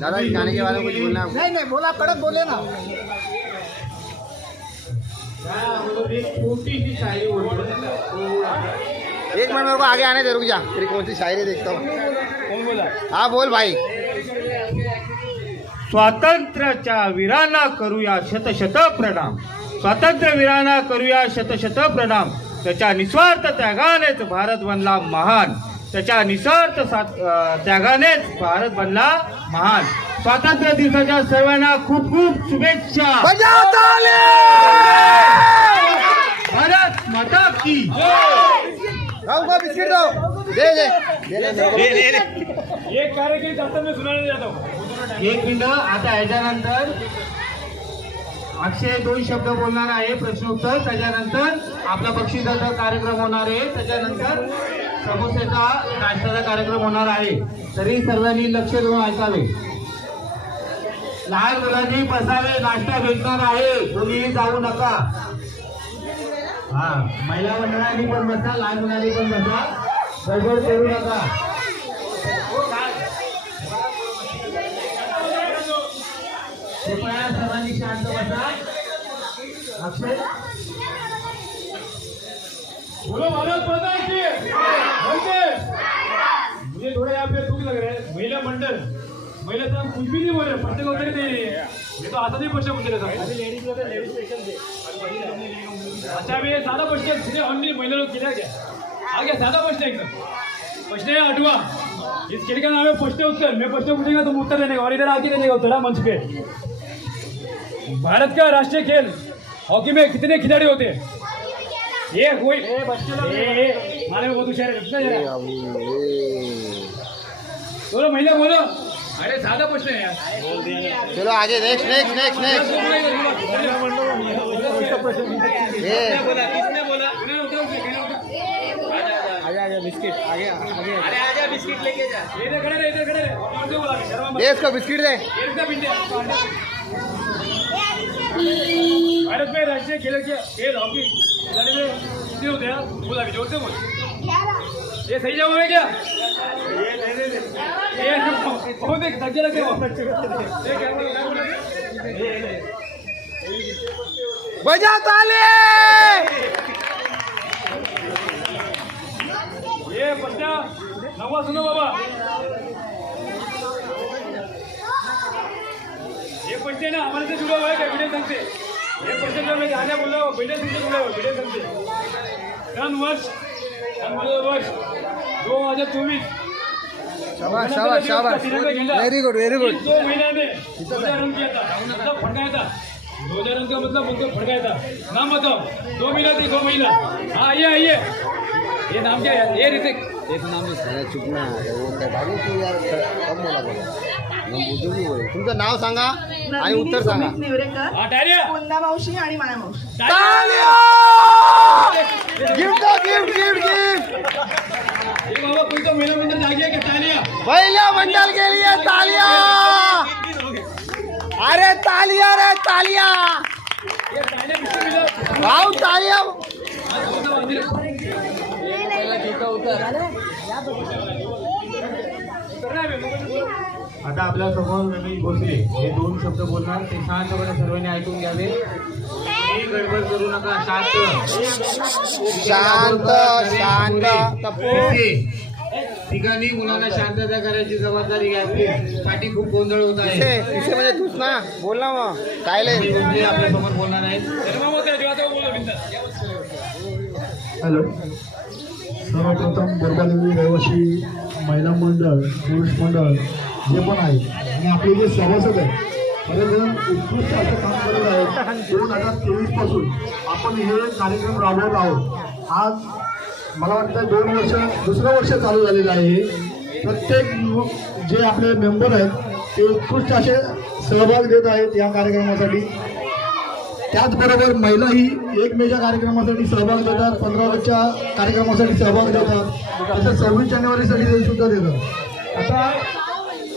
दादा इस गाने के बारे में कुछ बोलना है आपको नहीं नहीं बोला कड़क बोले ना एक छोटी सी शायरी बोलतो एक मिनट मेरे को आगे आने दे रुक जा तेरी कौन सी शायरी देखता हूँ कौन बोला हाँ बोल भाई स्वातंत्र्याच्या वीरांना करूया शतशत प्रणाम स्वातंत्र्य वीरांना करूया शतशत प्रणाम त्याच्या निस्वार्थ त्यागानेच भारत बनला महान त्याच्या निस्वार्थ त्यागानेच भारत बनला महान स्वातंत्र्य दिवसाच्या सर्वांना खूप खूप शुभेच्छा भारत माता की राहू का बिस्किट दो दे दे एक कार्यक्रम जाता मैं सुनाने जाता हूँ एक मिनिट आता याच्यानंतर अक्षय 2 शब्द बोलणार आहे प्रश्नोत्तर त्याच्यानंतर आपला बक्षिसाचा कार्यक्रम होणार आहे त्याच्यानंतर समोसेचा नाश्त्याचा कार्यक्रम होणार आहे तरी सर्वांनी लक्ष देऊन ऐकावे लहान मुलांनी बसावे नाश्ता भेटणार आहे कोणीही जाऊ नका हा महिला मंडळांनी पण बसा लहान मुलांनी पण बसा गडबड करू नका कृपया सर्वांनी शांत बसा अक्षय बोलो भारत माता की वंदे मुझे थोड़ा यहाँ पे दुख लग रहा है महिला मंडल महिला तो हम कुछ भी नहीं बोल रहे प्रत्येक होते नहीं ये तो आता नहीं प्रश्न पूछ रहे थे लेडीज लोग लेडीज स्पेशल थे अच्छा अभी ये सादा प्रश्न सीधे ऑनली महिला लोग किया क्या आ गया सादा प्रश्न एकदम प्रश्न है 8वां इस खेल का नाम है प्रश्न उत्तर मैं प्रश्न पूछूंगा तुम उत्तर देने का और इधर आके देने का उत्तर मंच पे भारत का राष्ट्रीय खेल हॉकी में कितने खिलाड़ी होते हैं ये कोई माने में बहुत होशियार है बोलो महिला बोलो अरे सादा प्रश्न है यार चलो आगे नेक्स्ट नेक्स्ट नेक्स्ट नेक्स्ट किसने बोला आजा बिस्किट आगे आगे अरे आजा बिस्किट लेके जा इधर खड़े रहे इधर खड़े रहे कौन से बोला शर्मा दे इसको बिस्किट दे एक का बिंदे भारत में राष्ट्रीय खेल हॉकी खिलाड़ी में कितने होते हैं? बोल आगे जोर से बोल। ये सही जवाब है क्या? ये बहुत एक धज्जे लगे हो। ये क्या बोला? बजा ताली। ये बच्चा नवा सुनो बाबा। ये बच्चे ना हमारे से जुड़ा हुआ है क्या विजय संघ से? ये बच्चे जो मैं जाने बोल रहा हूँ विजय संघ से जुड़ा हुआ है, विजय संघ से। सन वर्ष 2024। शाबाश शाबाश शाबाश, वेरी गुड वेरी गुड। 2 महीने में 2000 रन किया था, मतलब फटकाया था। 2000 रन का मतलब उनको फटकाया था। नाम बताओ। 2 महीना थी, 2 महीना। हाँ आइए आइए। ये नाम क्या है? ये ऋतिक। एक नाम अरे चुप ना, वो काय भारी तू यार, कम बोला बोला, मग बुजुर्ग बोल. तुमचं नाव सांगा आणि उत्तर सांगा. नेवरेकर, हाँ टारिया। कुंदा मावशी आणि माया मावशी. तालिया! गिफ्ट दो, गिफ्ट गिफ्ट गिफ्ट. ये बाबा तुमचा महिला मंडळ जागी आहे का? टालिया. महिला मंडल के लिए तालिया. अरे तालिया रे तालिया. ये टालिया किसको मिला? भाऊ तालिया. आता आपल्या समोर रमेश भोसले हे 2 शब्द बोलणार, ते शांतपणे सर्वांनी ऐकून घ्यावे. काही गडबड करू नका, शांत शांत शांत. तपू. ठिकाणी मुलांना शांतता करायची जबाबदारी घ्यावी. साठी खूप गोंधळ होत आहे. इसे म्हणजे तूच ना, बोल ना मग. सायलेंट. भोसले आपल्या समोर बोलणार आहेत. हॅलो, सर्वप्रथम बोरगादेवी रहिवासी महिला मंडळ, पुरुष मंडळ जे पण आहे आणि आपले जे सभासद आहेत सगळेजण उत्कृष्ट असं काम करत आहेत. 2023 पासून आपण हे कार्यक्रम राबवत आहोत. आज मला वाटतं 2 वर्ष, दुसरं वर्ष चालू झालेलं आहे. प्रत्येक जे आपले मेंबर आहेत ते उत्कृष्ट असे सहभाग देत आहेत या कार्यक्रमासाठी. त्याचबरोबर महिलाही एकमेच्या कार्यक्रमासाठी सहभाग देतात, 15 ऑगस्टच्या कार्यक्रमासाठी सहभाग देतात, तसंच 26 जानेवारीसाठी ते सुद्धा देतात. आता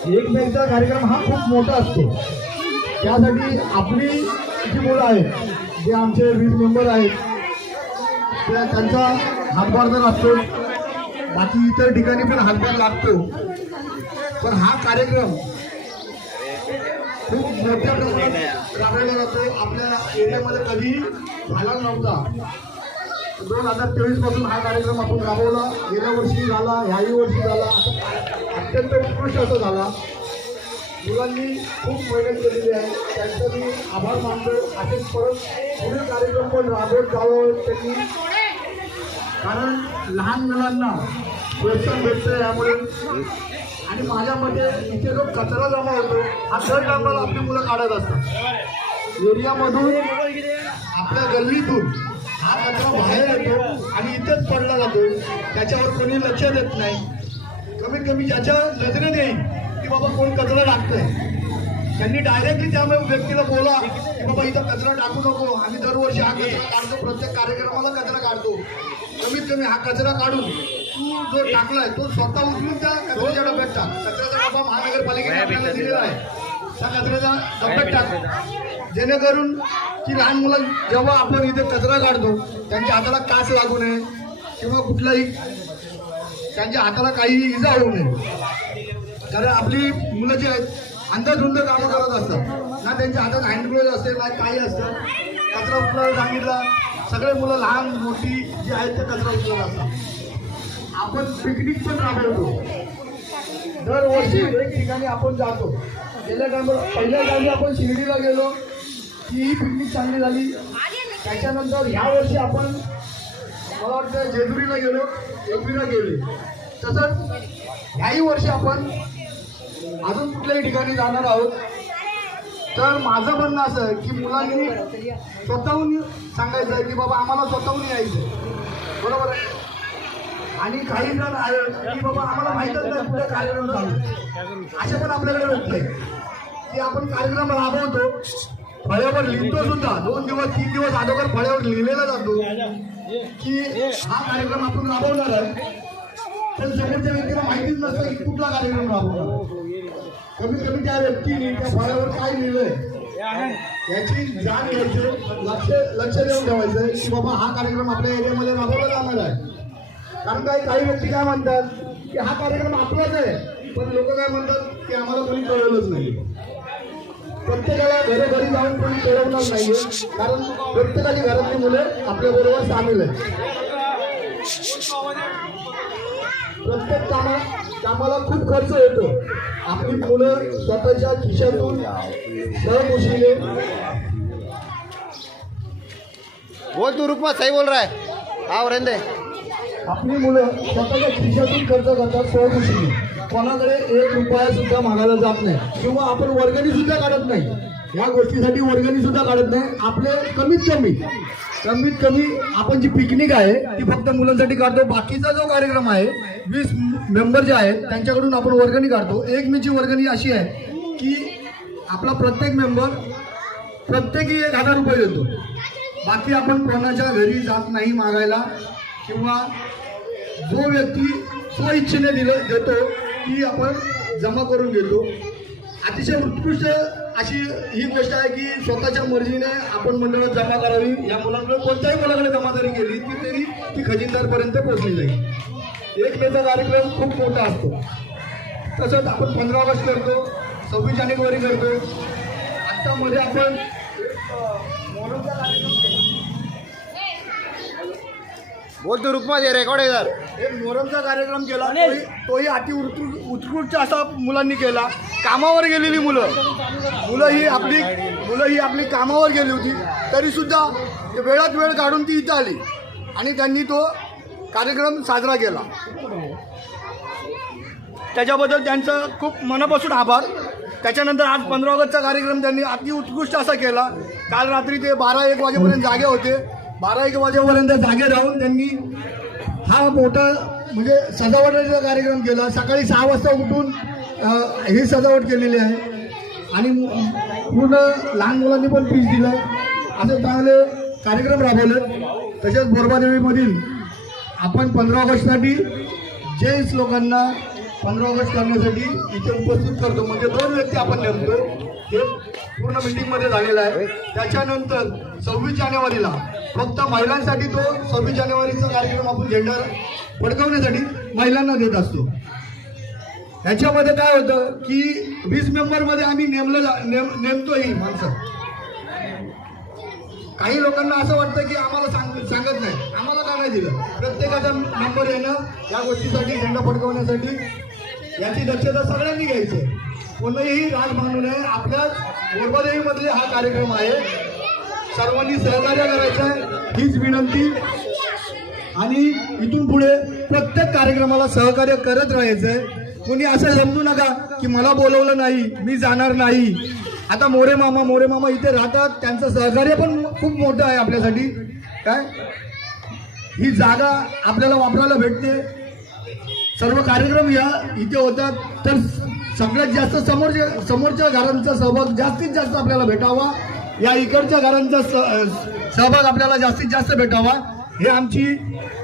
एकमेचा कार्यक्रम हा खूप मोठा असतो. त्यासाठी आपली जी मुलं आहेत, जे आमचे 20 मेंबर आहेत, त्यांचा हातभार तर असतो, बाकी इतर ठिकाणी पण हातभार लागतो. पण हा कार्यक्रम खूप मोठ्या प्रमाणात राबवला जातो. आपल्या एरियामध्ये कधीही झाला नव्हता. 2023 पासून हा कार्यक्रम आपण राबवला. गेल्या वर्षी झाला, ह्याही वर्षी झाला, अत्यंत उत्कृष्ट असा झाला. मुलांनी खूप मेहनत केलेली आहे, त्यांचा मी आभार मानतो. असेच परत पुढील कार्यक्रम पण राबवत जावं त्यांनी, कारण लहान मुलांना प्रोत्साहन भेटतं यामुळे. आणि माझ्या मते इथे जो कचरा जमा होतो हा दर टायमाला आपली मुलं काढत असतात. एरियामधून आपल्या गल्लीतून हा कचरा बाहेर येतो आणि इथेच पडला जातो. त्याच्यावर कोणी लक्ष देत नाही. कमीत कमी ज्याच्या नजरेत येईल की बाबा कोण कचरा टाकतंय, त्यांनी डायरेक्टली त्या व्यक्तीला बोला की बाबा इथं कचरा टाकू नको, आम्ही दरवर्षी हा कचरा काढतो, प्रत्येक कार्यक्रमाला कचरा काढतो. कमीत कमी हा कचरा काढून तू जो टाकलाय तो स्वतः उचलून त्या कचऱ्याच्या डब्यात टाक. कचऱ्याचा डबा महानगरपालिकेने आपल्याला दिलेला आहे, त्या कचऱ्याच्या डब्यात टाक, जेणेकरून की लहान मुलं जेव्हा आपण इथे कचरा काढतो त्यांच्या हाताला काच लागू नये किंवा कुठलाही त्यांच्या हाताला काहीही इजा होऊ नये. कारण आपली मुलं जी आहेत अंधाधुंद कामं करत असतात ना, त्यांच्या हातात हँडग्लोव्ज असते ना काही असतं. कचरा उचलायला सांगितला, सगळे मुलं लहान मोठी जी आहेत ते कचरा उचलत असतात. आपण पिकनिक पण राबवतो. दरवर्षी एक ठिकाणी आपण जातो. गेल्या टायमाला पहिल्या टायमी आपण शिर्डीला गेलो, ती पिकनिक चांगली झाली. त्याच्यानंतर ह्या वर्षी आपण मला वाटतं जेजुरीला गेलो, एकवीला गेले. तसंच ह्याही वर्षी आपण अजून कुठल्याही ठिकाणी जाणार आहोत. तर माझं म्हणणं असं आहे की मुलांनी स्वतःहून सांगायचं आहे की बाबा आम्हाला स्वतःहून यायचं आहे, बरोबर आहे. आणि काही जण आहेत की बाबा आम्हाला माहीतच नाही कुठे कार्यक्रम चालू, असे पण आपल्याकडे भेटले की आपण कार्यक्रम राबवतो, फळ्यावर लिहितो सुद्धा. 2 दिवस 3 दिवस अगोदर फळ्यावर लिहिलेला जातो की हा कार्यक्रम आपण राबवणार आहे. पण समोरच्या व्यक्तीला माहितीच नसतं की कुठला कार्यक्रम राबवणार. कमीत कमी त्या व्यक्तीने त्या फळ्यावर काय लिहिलंय याची जाण घ्यायची, लक्ष देऊन ठेवायचं की बाबा हा कार्यक्रम आपल्या एरियामध्ये राबवला जाणार आहे. कारण काही व्यक्ती काय म्हणतात की हा कार्यक्रम आपलाच आहे, पण लोक काय म्हणतात की आम्हाला कोणी कळवलंच नाही. प्रत्येकाला घरोघरी जाऊन कोणी कळवणार नाहीये, कारण प्रत्येकाची घरातली मुलं आपल्या बरोबर सामील आहेत. प्रत्येक कामाला खूप खर्च येतो. आपली मुलं स्वतःच्या खिशातून सहकुशीने बोल तू रुकमा सही बोल रहा है. हाँ रहने दे. आपली मुलं स्वतःच्या खिशातून खर्च करतात सहकुशीने. कोणाकडे 1 रुपया सुद्धा मागायला जात नाही किंवा आपण वर्गणी सुद्धा काढत नाही. या गोष्टीसाठी वर्गणी सुद्धा काढत नाही. आपले कमीत कमी आपण जी पिकनिक आहे ती फक्त मुलांसाठी काढतो. बाकीचा जो कार्यक्रम आहे 20 मेंबर जे आहेत त्यांच्याकडून आपण वर्गणी काढतो. एक मीची वर्गणी अशी आहे की आपला प्रत्येक मेंबर प्रत्येकी 1000 रुपये देतो. बाकी आपण कोणाच्या घरी जात नाही मागायला, किंवा जो व्यक्ती स्वइच्छेने देतो ती आपण जमा करून घेतो. अतिशय उत्कृष्ट अशी ही गोष्ट आहे की स्वतःच्या मर्जीने आपण मंडळात जमा करावी. या मुलांकडे कोणत्याही मुलाकडे जमा जरी केली की तरी ती खजिनदारपर्यंत पोहोचली जाईल. 1 मेचा कार्यक्रम खूप मोठा असतो. तसंच आपण 15 ऑगस्ट करतो, 26 जानेवारी करतो. आत्ता मध्ये आपण मोहरमचा कार्यक्रम केला. बोल तू रुकमा ये रेकॉर्ड है इधर. एक मोहरमचा कार्यक्रम केला. तोही अति उत्कृष्ट असा मुलांनी केला. कामावर गेलेली मुलं ही आपली कामावर गेली होती, तरी सुद्धा वेळात वेळ काढून ती इथं आली आणि त्यांनी तो कार्यक्रम साजरा केला. त्याच्याबद्दल त्यांचं खूप मनापासून आभार. त्याच्यानंतर आज 15 ऑगस्टचा कार्यक्रम त्यांनी अति उत्कृष्ट असा केला. काल रात्री ते 12-1 वाजेपर्यंत जागे होते. 12-1 वाजेपर्यंत जागे राहून त्यांनी हा मोठा म्हणजे सजावटीचा कार्यक्रम केला. सकाळी 6 वाजता उठून ही सजावट केलेली आहे आणि पूर्ण लहान मुलांनी पण पीस दिलं. असे चांगले कार्यक्रम राबवले. तसेच बोरबादेवीमधील आपण 15 ऑगस्टसाठी जेंट्स लोकांना 15 ऑगस्ट करण्यासाठी इथे उपस्थित करतो. म्हणजे 2 व्यक्ती आपण नेमतो. हे पूर्ण मीटिंगमध्ये झालेलं आहे. त्याच्यानंतर 26 जानेवारीला फक्त महिलांसाठी तो 26 जानेवारीचा कार्यक्रम आपण झेंडा फडकवण्यासाठी महिलांना देत असतो. ह्याच्यामध्ये काय होतं की 20 मेंबरमध्ये आम्ही नेमतोही माणसं. काही लोकांना असं वाटतं की आम्हाला सांगत नाही. आम्हाला का नाही दिलं? प्रत्येकाचा नंबर येणं या गोष्टीसाठी झेंडा फडकवण्यासाठी याची दक्षता सगळ्यांनी घ्यायची. कोणीही राज मानू नये. आपल्या बोरबादेवीमधले हा कार्यक्रम आहे. सर्वांनी सहकार्य करायचं आहे हीच विनंती. आणि इथून पुढे प्रत्येक कार्यक्रमाला सहकार्य करत राहायचं आहे. कोणी असं समजू नका की मला बोलवलं नाही मी जाणार नाही. आता मोरे मामा इथे राहतात. त्यांचं सहकार्य पण खूप मोठं आहे आपल्यासाठी. काय ही जागा आपल्याला वापरायला भेटते. सर्व कार्यक्रम या इथे होतात. तर सगळ्यात जास्त समोरच्या घरांचा सहभाग जास्तीत जास्त आपल्याला भेटावा. या इकडच्या घरांचा सहभाग आपल्याला जास्तीत जास्त भेटावा. हे आमची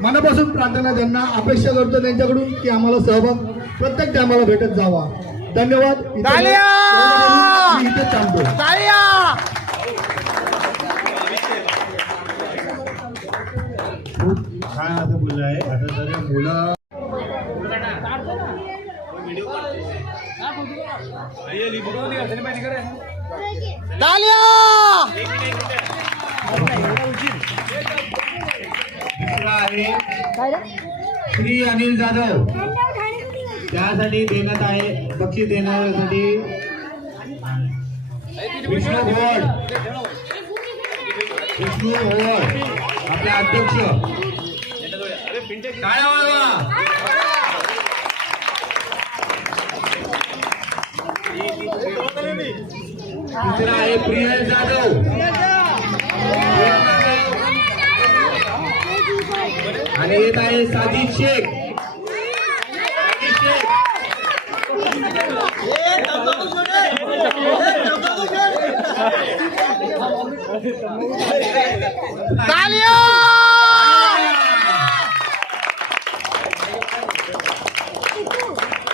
मनापासून प्रार्थना त्यांना अपेक्षा करतो त्यांच्याकडून की आम्हाला सहभाग प्रत्येक टायमाला भेटत जावा. धन्यवाद. इथे थांबतो. काय आता बोललं आहे आता जर मुलं श्री अनिल जाधव त्यासाठी देण्यात आहे बक्षीस देण्यासाठी विष्णू भोवड आपले अध्यक्ष काय दुसरा आहे प्रियल जाधव आणि येत आहे साजिद शेख.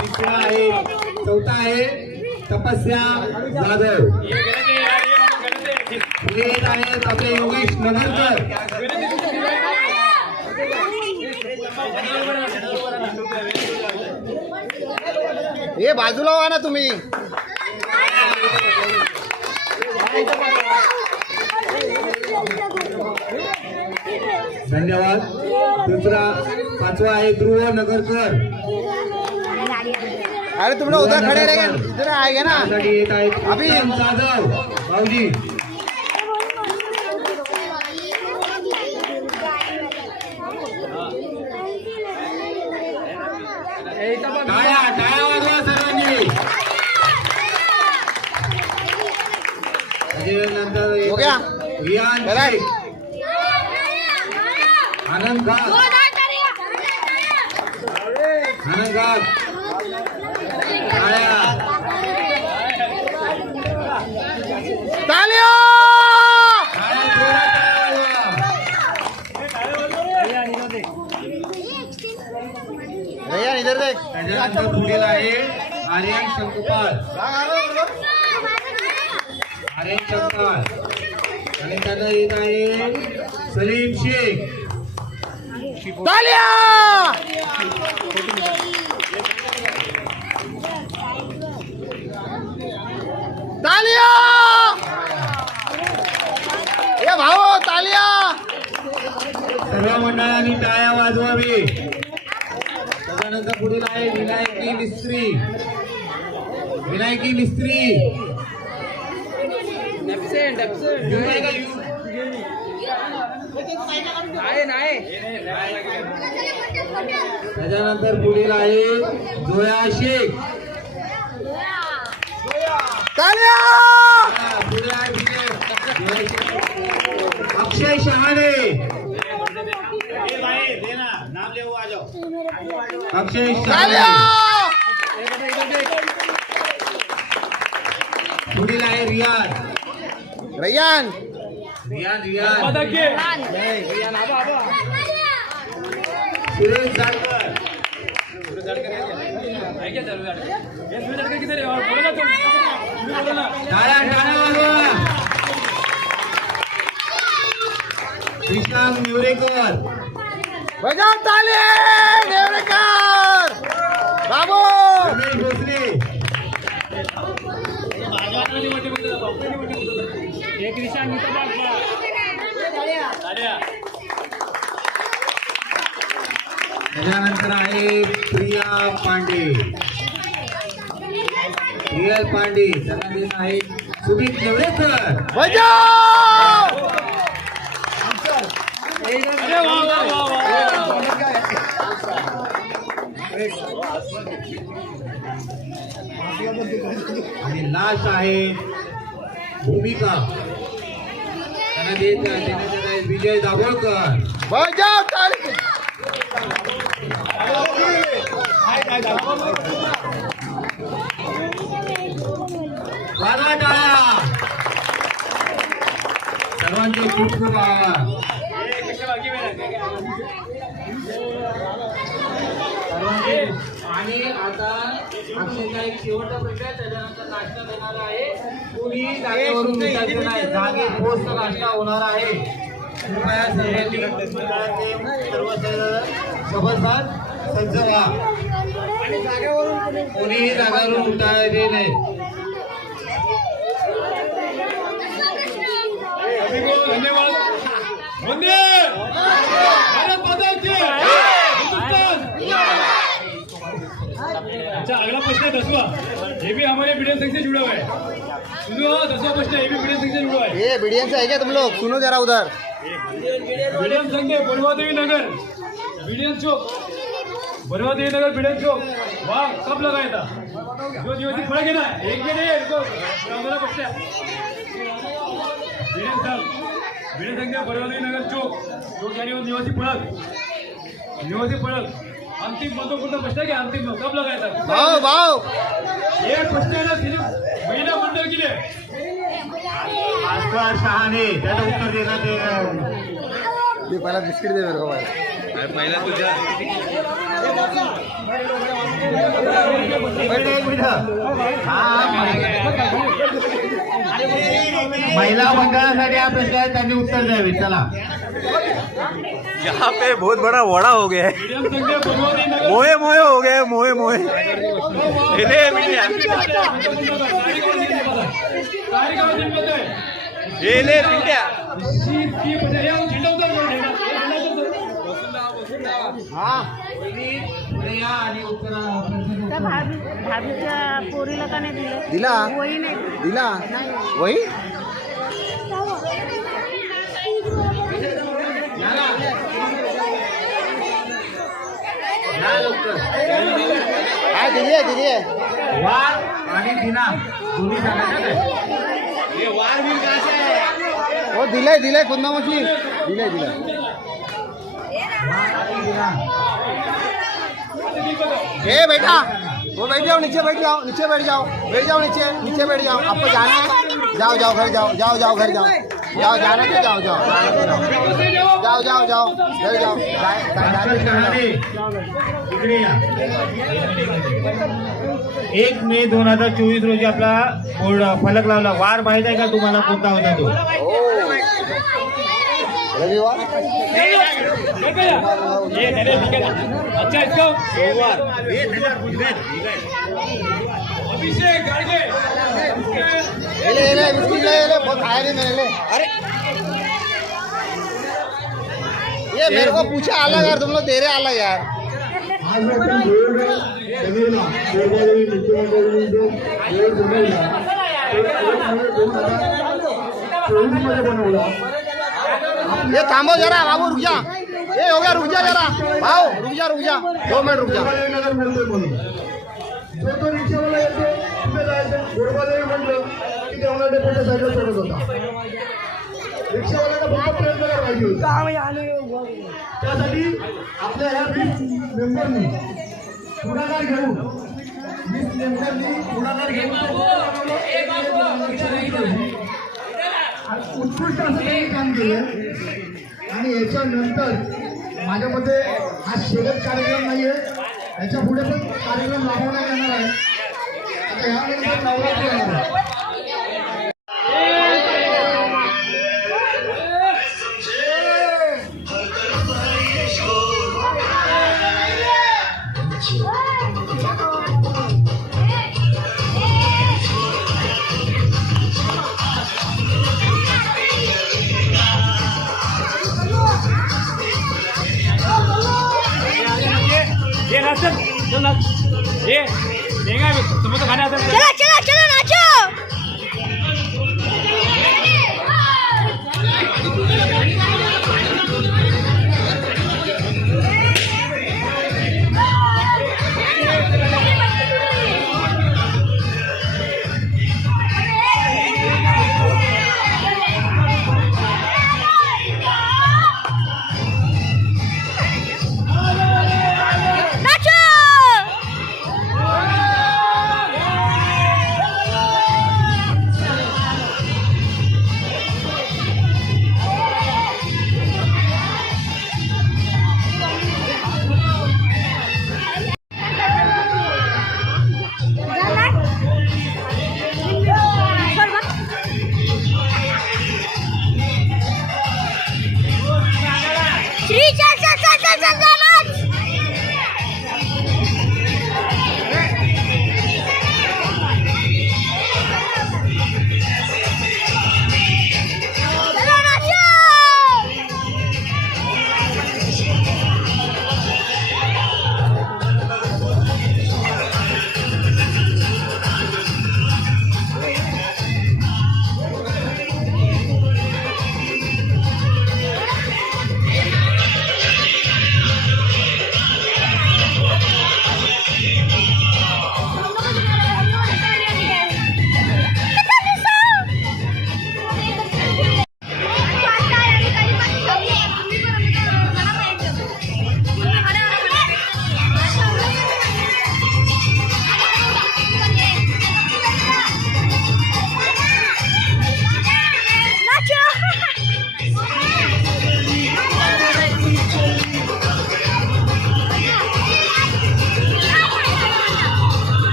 तिसरा आहे चौथा आहे तपस्या जाधव. पुढे येत आहेत आपले योगेश नगरकर. हे बाजूला व्हा ना तुम्ही. धन्यवाद. दुसरा 5वा आहे ध्रुव नगरकर. अरे तुम लोग उधर खड़े रहेंगे, इधर आएंगे ना. त्यासाठी येत आहेत अभि. उत्तम जाधव भाऊजी. टाळ्या टाळ्या वाजवा सर्वांनी. नंतर हो गया. रियान चला. शेख, आनंद घाट, आनंद घाट. टाळ्या. तालिया. रैयान इधर देख. त्याच्यानंतर पुढील आहे आर्यन शंकुपाल. आर्यन शंकुपाल आणि त्यानं येत आहे सलीम शेख. तालिया. तालिया. ए भाऊ तालिया. सर्व मंडळांनी टाळ्या वाजवावी. त्याच्यानंतर पुढील आहे विनायकी मिस्त्री. विनायकी मिस्त्री. यू आहे का यू? त्याच्यानंतर पुढील आहे जोया शेख. तालिया. पुढे आहे अक्षय शहाणे. अक्षय तालिया. शहाणे. पुढील आहे रियान. रैयान. रियान रियान. माता की सुरेश जाटकर. है क्या जरूर ये सुरेश जाटकर किधर है और बोलो ना तुम बोलो ना. टाळ्या टाळ्या वाजवा. विशाल म्युरेकर. बजाव ताली. देवरेकर. बाबू. रमेश भोसले. एक निशाण इथं बघ. त्याच्यानंतर आहे प्रिया पांडे. रियल पांडे. त्यांना देत आहे सुमित नेवरेकर. बजाव. अरे वाह वाह वाह आणि लास्ट आहे भूमिका. त्यांना देण्यात आहे विजय दाभोळकर. बजाव ताली. वाजवा टाळ्या. सर्वांचे खूप खूप आभार. आणि आता अक्षयचा एक शेवटचा प्रश्न आहे. त्याच्यानंतर नाश्ता देणार आहे. कोणी जागेवरून उठायचं नाही. जागे पोस्ट नाश्ता होणार आहे. कृपया सर्वांनी मंडळाचे सर्व सभासद सज्ज व्हा. कोणीही जागेवरून उठायचे नाही. धन्यवाद. वंदे भारत माता की हिंदुस्तान. अच्छा अगला प्रश्न है 10वां. ये भी हमारे बीडीएम संघ से जुड़ा हुआ है. सुनो 10वां प्रश्न ये भी बीडीएम संघ से जुड़ा है. ये बीडीएम से है क्या तुम लोग? सुनो जरा उधर. बीडीएम संघ है बलवादेवी नगर बीडीएम चौक. बलवादेवी नगर बीडीएम चौक. वहाँ कब लगाया था? जो दिवसी फड़ा के ना एक भी नहीं है. हमारा प्रश्न है बीडीएम संघ बलवादेवी नगर चौक यानी वो निवासी फड़क. अंतिम महत्वपूर्ण प्रश्न है कि अंतिम कब लगाया था? भाऊ भाऊ. ये प्रश्न है ना सिर्फ महिला मंडल के लिए. भास्कर शहाणे. त्याचं उत्तर देण्यात येणार. ये पहला बिस्किट दे मेरे को भाई. एक मिनिट. हा महिला मंडळासाठी हा प्रश्न आहे, त्यांनी उत्तर द्यावे. चला. यहाँ पे बहुत बड़ा वड़ा हो गया है. मीडियम संख्या बनवणी नगर मोहे मोहे हो गए, मोहे मोहे. ये मीडिया. कार्यक्रम जिंकत आहे. ये ले मीडिया. ती म्हणजे या झेंडा उतर करून झेंडा. हाँ. पुढे या आणि उत्तर त्या भाभीच्या पोरीला का नाही दिलं दिला. वही नाही दिला. वही. हाँ दिलिये दिलिये. वार आणि दिनांक दोन्ही सांगायचं. वो दिलाय दिलाय कुंदा मशीन. दिलाय दिलाय. वार आणि दिनांक. ए बेटा वो बैठ जाओ, नीचे बैठ जाओ, नीचे बैठ जाओ, बैठ जाओ नीचे, नीचे बैठ जाओ. आपको जाना है? जाओ जाओ घर जाओ, जाओ जाओ घर जाओ, जाओ जाना है जाओ जाओ जाओ जाओ जाओ घर जाओ. इकडे या. 1 मे 2024 रोजी आपला बोर्ड फलक लावला. वार माहित आहे का तुम्हाला कोणता होता तो? रविवार. ये धीरे धीरे. अच्छा इसका सोमवार. अभिषेक गाडगे. ले बिस्किट ले बहुत खाया नहीं मैंने. ले अरे ये मेरे को पूछा अलग यार, तुम लोग दे रहे अलग यार. आज आपण बोर्ड सगळेला गोरगरिबांनी मुख्यमंत्र्यांनी जो बोर्ड बनवला तो 2024 मध्ये बनवला. ये थांबो जरा बाबू, रुक जा. ये हो गया, रुक जा जरा भाऊ, रुक जा 2 मिनट रुक जा. नगर बोलतोय म्हणून जो तो रिक्षावाला येतो कुठे जायचं गोरगरिबांनी म्हटलं की तेवढा डेपोच्या साईडला सोडत होता. रिक्षावाल्याला फक्त प्रयत्न करायचे होते. त्यासाठी आपल्या ह्या 20 मेंबरनी पुढाकार घेऊन 20 मेंबरनी पुढाकार घेऊन उत्कृष्ट असं त्यांनी काम केलं. आणि याच्यानंतर माझ्या मते हा शेवट कार्यक्रम नाहीये, याच्या पुढे पण कार्यक्रम राबवण्यात येणार आहे. आता ह्यानंतर नवरात्र येणार आहे. ये नाचत चल नाच. ये देगा समोसा खाने आता है. चला चला चला नाचो. नाचो.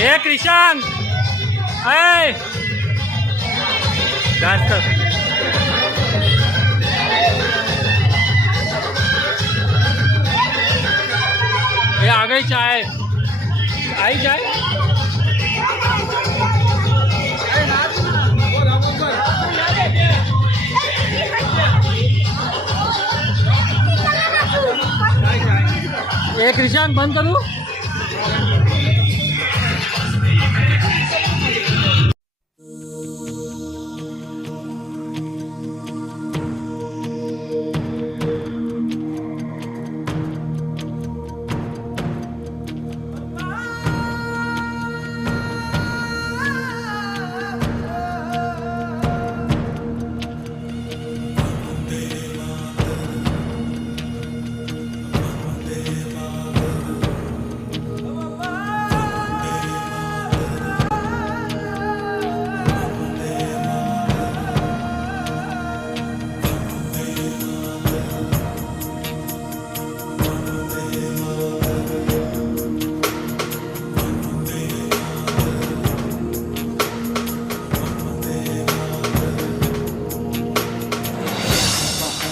ए क्रिशांत ऐ जास्त ये आ गई चाय आई चाय ए क्रिशांत बंद करू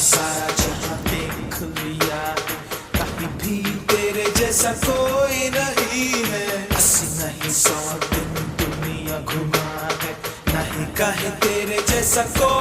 सारा जहां देख लिया कहीं भी तेरे जैसा कोई नहीं है 80 नहीं 100 दिन दुनिया घुमा है नहीं कहीं तेरे जैसा कोई